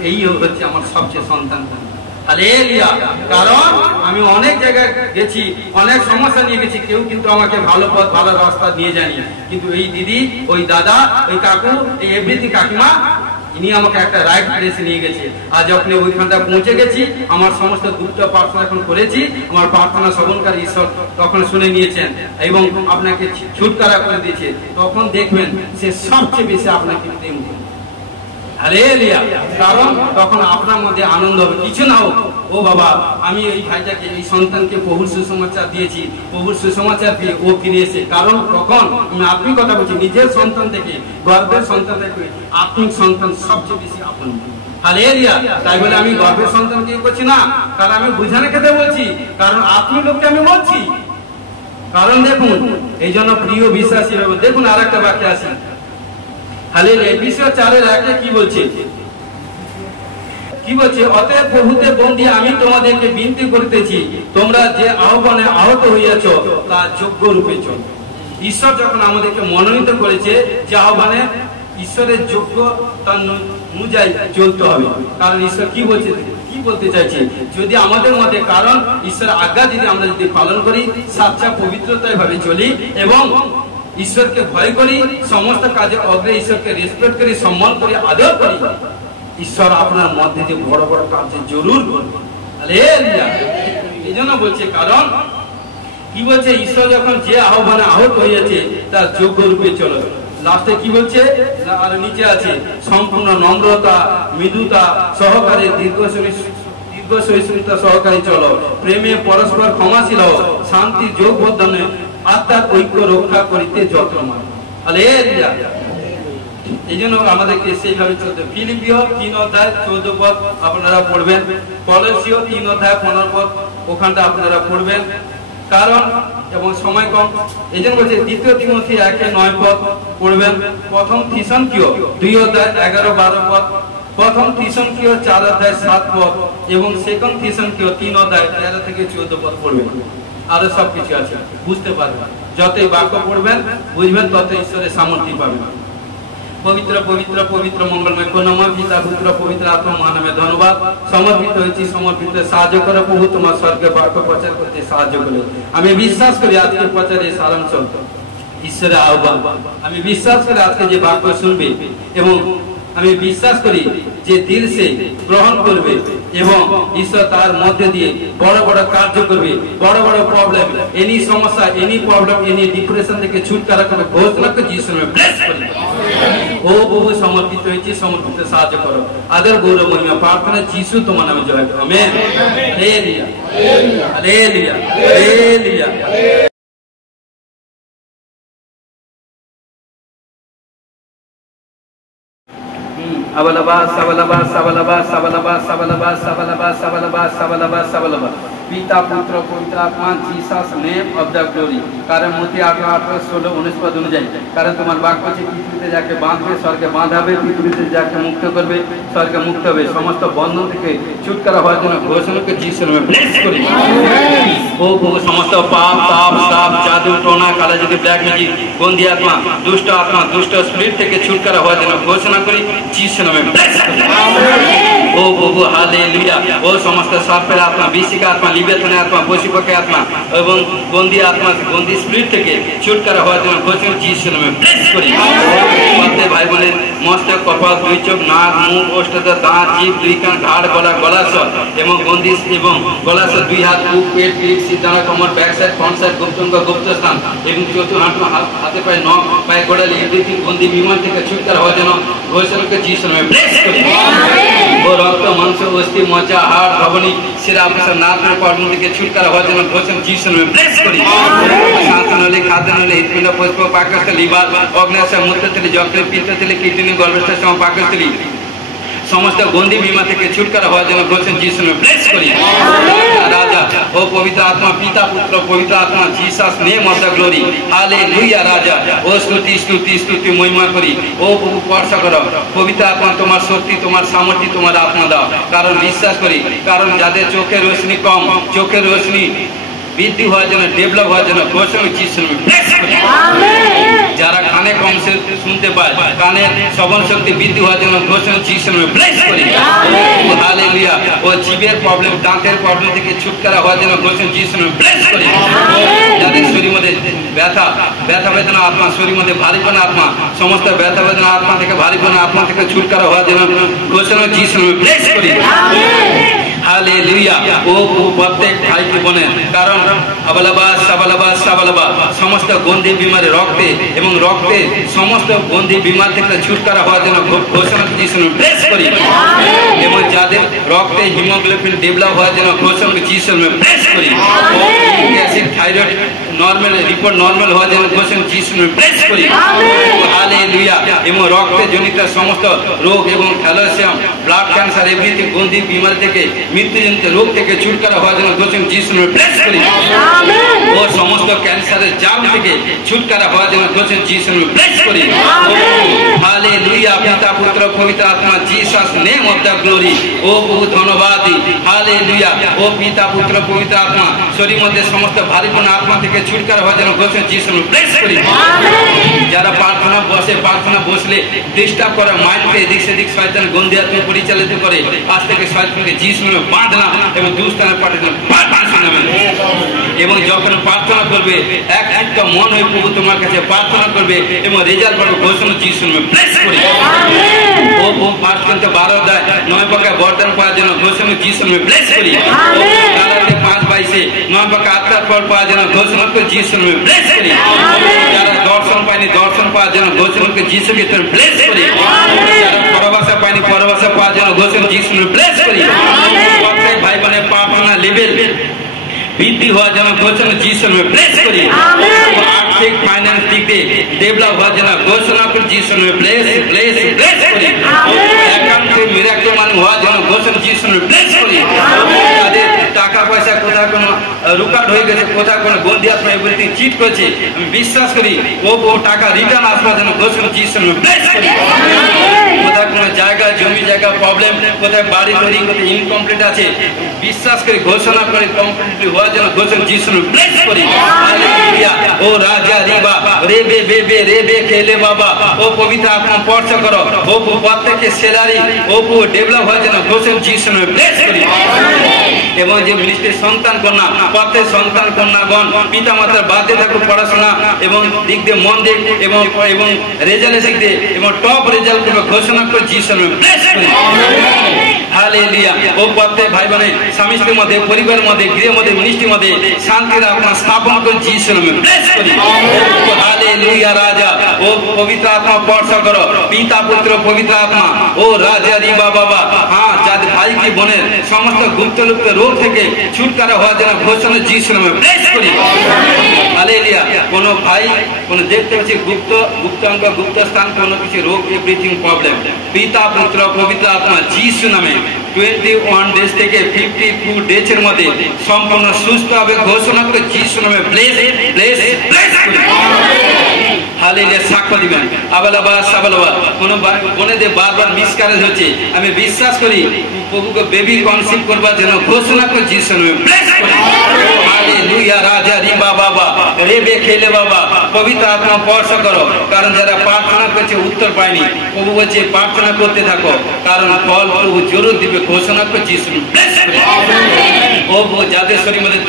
এই হচ্ছে আমার সবচেয়ে সন্তান। হালেলুয়া। কারণ আমি অনেক জায়গায় গেছি, অনেক সমস্যা নিয়ে গেছি, কেউ কিন্তু আমাকে ভালো পথ ভালো রাস্তা নিয়ে যায়নি, কিন্তু এই দিদি, ওই দাদা, ওই কাকু, এই এভরিথিং কাকিমা, ইনি আমাকে একটা রাইট প্লেসে নিয়ে গেছে। আর যখন ওইখানটা পৌঁছে গেছি, আমার সমস্ত দুঃখ প্রার্থনা এখন করেছি, আমার প্রার্থনা শ্রবণকারী ঈশ্বর তখন শুনে নিয়েছেন এবং আপনাকে ছুটকারা করে দিয়েছে, তখন দেখবেন সে সবচেয়ে বেশি আপনাকে প্রেম করে। হালেলুয়া। কারণ তখন আপনার মধ্যে আনন্দ হবে, কিছু না হোক, ও বাবা আমি এই ভাইটাকে, এই সন্তানকে প্রভুর সুসমাচার দিয়েছি, প্রভুর সুসমাচার দিয়ে ও ফিরে এসে। কারণ তখন আমি আত্মিক কথা বলছি, নিজের সন্তান থেকে, গর্বের সন্তান থেকে আত্মিক সন্তান সবচেয়ে বেশি আপন। হালেলুয়া। তাই বলে আমি গর্বের সন্তানকে করছি না, কারণ আমি বুঝানো খেতে বলছি, কারণ আত্মিক লোককে আমি বলছি। কারণ দেখুন এই জন্য প্রিয় বিশ্বাসী, দেখুন আর একটা বাক্যে আসি, হালেলুয়া। এফেসীয় 4:1 কি বলছে, কি বলছে, অতএব প্রভুতে বন্দী আমি তোমাদেরকে বিনতি করিতেছি, তোমরা যে আহ্বানে আহত হইয়াছ তা যোগ্য রূপে চলো। ঈশ্বর যখন আমাদেরকে মনোনীত করেছে, যে আহ্বানে ঈশ্বরের যোগ্য তার অনুযায়ী চলতে হবে। কারণ ঈশ্বর কি বলছে, কি বলতে চাইছে, যদি আমাদের মধ্যে, কারণ ঈশ্বর আজ্ঞা যদি আমরা যদি পালন করি, সাচ্চা পবিত্রতায় ভাবে চলি এবং ঈশ্বরকে ভয় করি, সমস্ত কাজে অগ্রে ঈশ্বরকে রেসপেক্ট করি, সম্মান করি, আদর করি, ঈশ্বর আপনার মধ্যে যে বড় বড় কাজ জরুর করবে। হালেলুয়া। এই জন্য বলছে, কারণ কি বলছে, ঈশ্বর যখন যে আহ্বানে আহত হয়েছে তার যোগ্য রূপে চলো। লাস্টে কি বলছে, আর নিচে আছে, সম্পূর্ণ নম্রতা, মৃদুতা সহকারে দীর্ঘ সহিষ্ণুতা সহকারে চলো, প্রেমে পরস্পর ক্ষমাশীল হও, শান্তি যোগ বর্ধনে আত্মার ঐক্য রক্ষা করিতে যত্নমান। হালেলুয়া। এই জন্য আমাদেরকে সেইভাবে চলতে। ফিলিপিও 3:14 আপনারা পড়বেন, কলসীয় 3:15 ওখানটা আপনারা পড়বেন, কারণ এবং সময় কম, এই জন্য বলছে। দ্বিতীয় তিমোথী 1:9 পড়বেন, প্রথম থিসনকীয় 2:11-12 প্রথম থিসনকীয় 4:7 এবং সেকেন্ড থিসনকীয় 3:13-14 পড়বেন। আরো সবকিছু আছে, বুঝতে পারবেন। যতই বাক্য পড়বেন বুঝবেন, তত ঈশ্বরের সামর্থ্য পাবেন। পবিত্র পবিত্র পবিত্র মঙ্গলময় করুণাময় পিতা পুত্র পবিত্র আত্মা মহানামে ধন্যবাদ সমর্পিত হয়েছি সমর্পিত সাহায্য করো প্রভু তোমার স্বর্গে বাক্য প্রচার করতে সাহায্য করো আমি বিশ্বাস করি আজকের প্রচারের সারাংশ ঈশ্বরের আহ্বান আমি বিশ্বাস করি আজকে যে বাক্য শুনবে এবং আমি বিশ্বাস করি যে দিল সে গ্রহণ করবে এবং ঈশ্বর তার মধ্যে দিয়ে বড় বড় কার্য করবে বড় বড় প্রবলেম এনি সমস্যা এনি প্রবলেম এনি ডিপ্রেশন থেকে ছুটকারা করবে ঘোষণা করে যিশুর নামে ব্লেস করি ও প্রভু সমর্পিত হয়েছে সমর্পিত সাহায্য করো আদর গৌরব মহিমা প্রার্থনা যিশু তোমার নামে জয় করো আমেন হালেলুয়া হালেলুয়া হালেলুয়া পিতা পুত্র পবিত্র আত্মা Jesus name of the glory কারণ মতি 18:16-19 অনুযায়ী কারণ তোমার বাক্য আছে পৃথিবীতে যাকে বাঁধবে স্বর্গে বাঁধাবে পৃথিবীতে যাকে মুক্ত করবে স্বর্গে মুক্ত হবে সমস্ত বন্ধন থেকে ছুটকারা হওয়ার জন্য ঘোষণাকে যিশুর নামে ব্লেস করি ও প্রভু সমস্ত পাপ তাপ সাপ জাদু টোনা কালাজাদু ব্ল্যাক ম্যাজিক বন্দী আত্মা দুষ্ট স্পিরিট থেকে ছুটকারা হওয়ার জন্য ঘোষণা করি যিশুর নামে ব্লেস করি ও প্রভু হালেলুয়া ও সমস্ত সর্পের আত্মা বিশিকা আত্মা লিবেথনের আত্মা পশুপক্ষের আত্মা এবং বন্দী আত্মা বন্দী স্পিরিট থেকে ছুটকারা হওয়ার জন্য ঘোষণা যিশুর নামে ব্লেস করি প্রত্যেক ভাই বোনের মস্তক কপাল দুই চোখ নাক মুখ ওষ্ঠতা দাঁত জিভ দুই কান ঘাড় গলা গলাশয় এবং বন্দী এবং গলাশয় দুই হাত বুক পেট পিঠ সিদ্ধানা কোমর ব্যাক সাইড ফ্রন্ট সাইড গুপ্তঙ্গ গুপ্তস্থান এবং চতুর্হাত হাতে পায়ে নখ পায়ে গোড়ালি দুটি বন্দী বিমান থেকে ছুটকারা হওয়ার জন্য ঘোষণাকে যিশুর নামে ব্লেস করি ও রক্ত মাংস অস্থি মজ্জা হাড় ধবনি শিরা প্রসাদ নাক পর্বত থেকে ছুটকারা হওয়ার জন্য ঘোষণা যিশুর নামে ব্লেস করি শান্তনলে খাদ্যনলে হৃদপিণ্ড পুষ্প পাকস্থলী লিভার অগ্নাশয় মূত্রথলি যকৃৎ পিত্তথলি কিডনি গর্ভস্থ পাকস্থলী সমস্ত গন্ধি বিমা থেকে ছুটকারা হওয়ার জন্য ঘোষণা যিশুর নামে ব্লেস করি রাজা ও পবিত্র আত্মা পিতা পুত্র পবিত্র আত্মা Jesus name of the glory hallelujah রাজা ও স্তুতি স্তুতি স্তুতি মহিমা করি ও প্রভু ভরসা করো পবিত্র আত্মা তোমার শক্তি তোমার সামর্থ্য তোমার আত্মা দাও কারণ বিশ্বাস করি কারণ যাদের চোখের রোশনি কম চোখের রোশনি বৃদ্ধি হওয়ার জন্য ডেভেলপ হওয়ার জন্য ঘোষণা যিশুর নামে ব্লেস করি যারা কানে কম শুনতে পায় কানের শ্রবণ শক্তি বৃদ্ধি হওয়ার জন্য ঘোষণা যিশুর নামে ব্লেস করি হালেলুয়া ও জিভের প্রবলেম দাঁতের প্রবলেম থেকে ছুটকারা হওয়ার জন্য ঘোষণা যিশুর নামে ব্লেস করি যাদের শরীর মধ্যে ব্যথা বেদনা আত্মা শরীর মধ্যে ভারীপনা আত্মা সমস্ত ব্যথা বেদনা আত্মা থেকে ভারীপনা আত্মা থেকে ছুটকারা হওয়ার জন্য ঘোষণা যিশুর নামে ব্লেস করি হালেলুয়া ও প্রত্যেক ভাই বোনের কারণ সমস্ত গন্ধি বিমারে রক্তে এবং রক্তে সমস্ত গন্ধি বিমার থেকে ছুটকারা হওয়ার জন্য ঘোষণা যিশুর নামে ব্লেস করি এবং যাদের রক্তে হিমোগ্লোবিন ডেভেলপ হওয়ার জন্য ঘোষণা যিশুর নামে ব্লেস করি acid thyroid normal report normal হওয়ার জন্য ঘোষণা যিশুর নামে ব্লেস করি হালেলুয়া এবং রক্তে জনিত সমস্ত রোগ এবং থ্যালাসেমিয়া ব্লাড ক্যান্সার এভরিথিং গন্ধি বিমার থেকে মৃত্যুজনিত রোগ থেকে ছুটকারা হওয়ার জন্য ঘোষণা যিশুর নামে ব্লেস করি ও সমস্ত ক্যান্সারের জাল থেকে ছুটকারা হওয়ার জন্য ঘোষণা যিশুর নামে ব্লেস করি হালেলুয়া পিতা পুত্র পবিত্র আত্মা Jesus name of the glory ও বহু ধন্যবাদ হালেলুয়া ও পিতা পুত্র পবিত্র আত্মা শরীর মধ্যে সমস্ত ভারীপনা আত্মা থেকে ছুটকারা হওয়ার জন্য ঘোষণা যিশুর নামে ব্লেস করি যারা প্রার্থনা বসলে ডিস্টার্ব করে মাইন্ডকে এদিক সেদিক শয়তান গন্ধি আত্মা পরিচালিত করে আজ থেকে শয়তানকে যিশুর নামে বাঁধনা এবং দুস্থানে পাঠানো এবং যখন প্রার্থনা করবে একটা মন হয়ে প্রভু তোমার কাছে প্রার্থনা করবে এবং রেজাল্ট পাবে ঘোষণা যিশুর নামে ব্লেস করি ও প্রভু 5:12 পাকা বরদান পাওয়ার জন্য ঘোষণা যিশুর নামে ব্লেস করি 5:22 9 পাকা আত্মার ফল পাওয়ার জন্য ঘোষণা করে যিশুর নামে ব্লেস করি যারা দর্শন পায়নি দর্শন পাওয়ার জন্য ঘোষণা করে যিশুকে ব্লেস করি যারা পরবাসা পায়নি পরবাসা পাওয়ার জন্য ঘোষণা যিশুর নামে ব্লেস করি প্রত্যেক ভাই বোনের প্রার্থনা লেভেল বৃদ্ধি হওয়ার জন্য ঘোষণা যিশুর নামে ব্লেস করি আর্থিক ফাইন্যান্স দিক দিয়ে ডেভেলপ হওয়ার জন্য ঘোষণা করে যিশুর নামে ব্লেস করি একান্তে মিরাকল মান হওয়ার জন্য ঘোষণা যিশুর নামে ব্লেস করি তাদের টাকা পয়সা কোথাও কোনো রুকাট হয়ে গেছে কোথাও কোনো গন্ধি আত্মা এভরিথিং চিট করেছে আমি বিশ্বাস করি ও টাকা রিটার্ন আসবার জন্য ঘোষণা যিশুর নামে ব্লেস করি কোথাও কোনো জায়গা জমি জায়গা প্রবলেম কোথায় বাড়ি তৈরি কোথায় ইনকমপ্লিট আছে বিশ্বাস করি ঘোষণা করে কমপ্লিট হওয়ার জন্য ঘোষণা যিশুর নামে ব্লেস করি ও রাজা রিবা রেবে বেবে রেবে খেলে বাবা ও পবিত্র আত্মা স্পর্শ করো ও প্রত্যেকের স্যালারি ও ডেভেলপ হয়ে যেন ঘোষণ যিশুর নামে ব্লেস করি। এবং যে মিনিস্ট্রির সন্তান কন্যা প্রত্যেক সন্তান কন্যাগণ পিতা মাতার বাদে থাকুক পড়াশোনা এবং দিক দিয়ে মন দিক এবং রেজাল্টের দিক দিয়ে এবং টপ রেজাল্ট ঘোষণা করে যিশুর নামে ব্লেস করি। হালেলুয়া। ও প্রত্যেক ভাই বোনের স্বামী স্ত্রীর মধ্যে পরিবারের মধ্যে গৃহের মধ্যে মিনিস্ট্রির মধ্যে শান্তির আত্মা স্থাপন করে যিশুর নামে ব্লেস করি। হালেলুয়া। রাজা ও পবিত্র আত্মা স্পর্শ করো পিতা পুত্র পবিত্র আত্মা ও রাজা রিবা বাবা হ্যাঁ যাদের ভাই কি বোনের সমস্ত গুপ্তলুপ্ত রোগ থেকে ছুটকারা হওয়া যেন ঘোষণা যিশুর নামে ব্লেস করি। হালেলুয়া। কোন ভাই কোন দেখতে পাচ্ছি গুপ্তাঙ্গ গুপ্ত স্থান কোন কিছু রোগ এভরিথিং প্রবলেম পিতা পুত্র পবিত্র আত্মা যিশু নামে 21 ডেজ থেকে 52 ডেজের মধ্যে সম্পূর্ণ সুস্থ হবে ঘোষণা করে যিশু নামে ব্লেস ব্লেস ব্লেস করি। হালেলুয়া। সাক্ষ্য দিবেন আবালাবা সাবালাবা কোন বোনেদের বারবার মিসক্যারেজ হচ্ছে আমি বিশ্বাস করি প্রভুকে বেবি কনসিভ করবার জন্য ঘোষণা করে যিশু নামে ব্লেস করি। হালেলুয়া। রাজা রিবা বাবা রেবে খেলে বাবা পবিত্র আত্মা স্পর্শ করো কারণ যারা প্রার্থনা করছে উত্তর পায়নি প্রভু বলছে প্রার্থনা করতে থাকো কারণ ফল প্রভু জরুর দিবে ঘোষণা করে যিশু ব্লেস করি। ও যাদের শরীর মধ্যে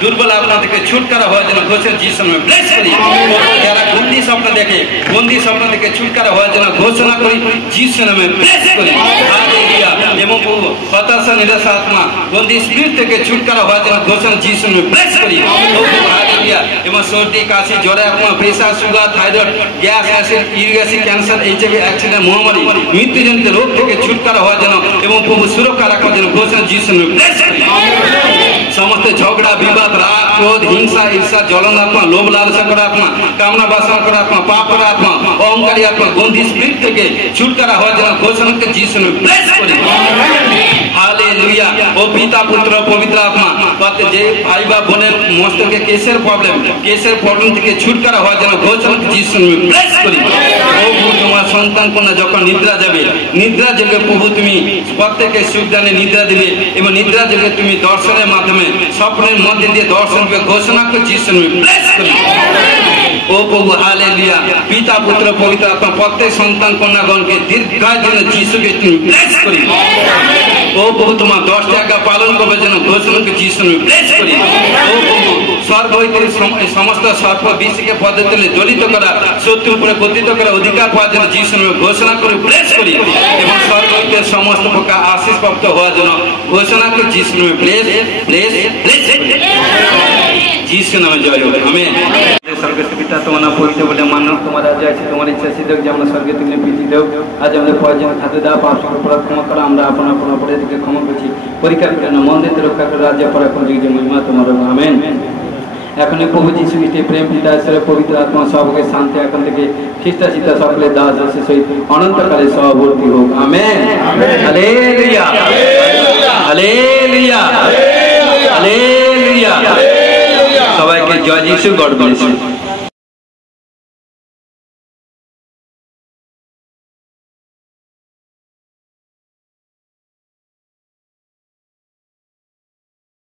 দুর্বল আত্মা থেকে ছুটকারা হওয়ার জন্য ঘোষণা যিশু নামে ব্লেস করি। যারা বন্দি স্বপ্ন দেখে বন্দি স্বপ্ন থেকে ছুটকারা হওয়ার জন্য ঘোষণা করি যিশু নামে ব্লেস করি। হালেলুয়া। এবং হতাশা নিরাশা আত্মা বন্দি স্পিরিট থেকে ছুটকারা হওয়ার জন্য ঘোষণা যিশু নামে ব্লেস করি। হালেলুয়া। এবং সর্দি কাশি জ্বরে আত্মা pressure sugar thyroid gas acid uric acid cancer HIV accident মহামারী মৃত্যুজনিত রোগ থেকে ছুটকারা হওয়ার জন্য এবং প্রভু সুরক্ষা রাখার জন্য ঘোষণা যিশু নামে ব্লেস করি। সমস্ত ঝগড়া বিবাদ রাগ ক্রোধ হিংসা ঈর্ষা জ্বলন আত্মা লোভ লালসা করা আত্মা কামনা বাসনা করা আত্মা পাপ করা আত্মা অহংকারী আত্মা গন্ধি স্পিরিট থেকে ছুটকারা হওয়ার জন্য ঘোষণা করে যিশু নামে ব্লেস করি। হালেলুয়া। ও পিতা পুত্র পবিত্র আত্মা যে ভাই বা বোনের মস্তকে কেসের প্রবলেম থেকে ছুটকারা হওয়ার জন্য ঘোষণা করে যিশু নামে ব্লেস করি। ও তোমার সন্তান কন্যা যখন নিদ্রা যাবে নিদ্রা যোগে প্রভু তুমি প্রত্যেকের সুখদানে নিদ্রা দিবে এবং নিদ্রা যোগে তুমি দর্শনের মাধ্যমে স্বপ্নের মধ্যে দিয়ে দর্শন ঘোষণা করে যিশু নামে ব্লেস করি। ও প্রভু হালেলুয়া। পিতা পুত্র পবিত্র আত্মা প্রত্যেক সন্তান কন্যাগণকে দীর্ঘার জন্য যিশুকে তুমি ব্লেস করি। ও প্রভু তোমার 10টি আজ্ঞা পালন করবার জন্য ঘোষণা করে যিশু নামে ব্লেস করি। ও প্রভু স্বর্গ হইতে সমস্ত সর্প বিশ্বকে পদ্ধতি দলিত করা শত্রু উপরে কর্তৃত্ব করা অধিকার পাওয়ার জন্য যিশু নামে ঘোষণা করে ব্লেস করি এবং স্বর্গ হইতে সমস্ত প্রকার আশীষ প্রাপ্ত হওয়ার জন্য ঘোষণা করে যিশু নামে ব্লেস ব্লেস ব্লেস যিশু নামে জয় হোক। আমেন। স্বর্গস্থ পিতা তোমার নাম পবিত্র বলে মান্য তোমার রাজ্য আছে তোমার ইচ্ছা সিদ্ধ যেমন স্বর্গে তুমি প্রীতি দেও আজ আমাদের প্রয়োজন খাদ্য দাও পাপ অপরাধ ক্ষমা করো আমরা আপন অপরাধীকে ক্ষমা করছি পরীক্ষা করে না মন দিতে রক্ষা করে রাজ্য পরাক্রম যে মহিমা তোমার। আমেন। এখনই প্রভু যীশু খ্রিস্টের প্রেম পিতা ঈশ্বরের পবিত্র আত্মা সবকে শান্তি এখন থেকে খ্রিস্টা চিতা সকলের দাস দাসের সহিত অনন্তকালে সহবর্তী হোক। আমেন। Hallelujah hallelujah hallelujah. সবাইকে জয় যীশু। God bless you.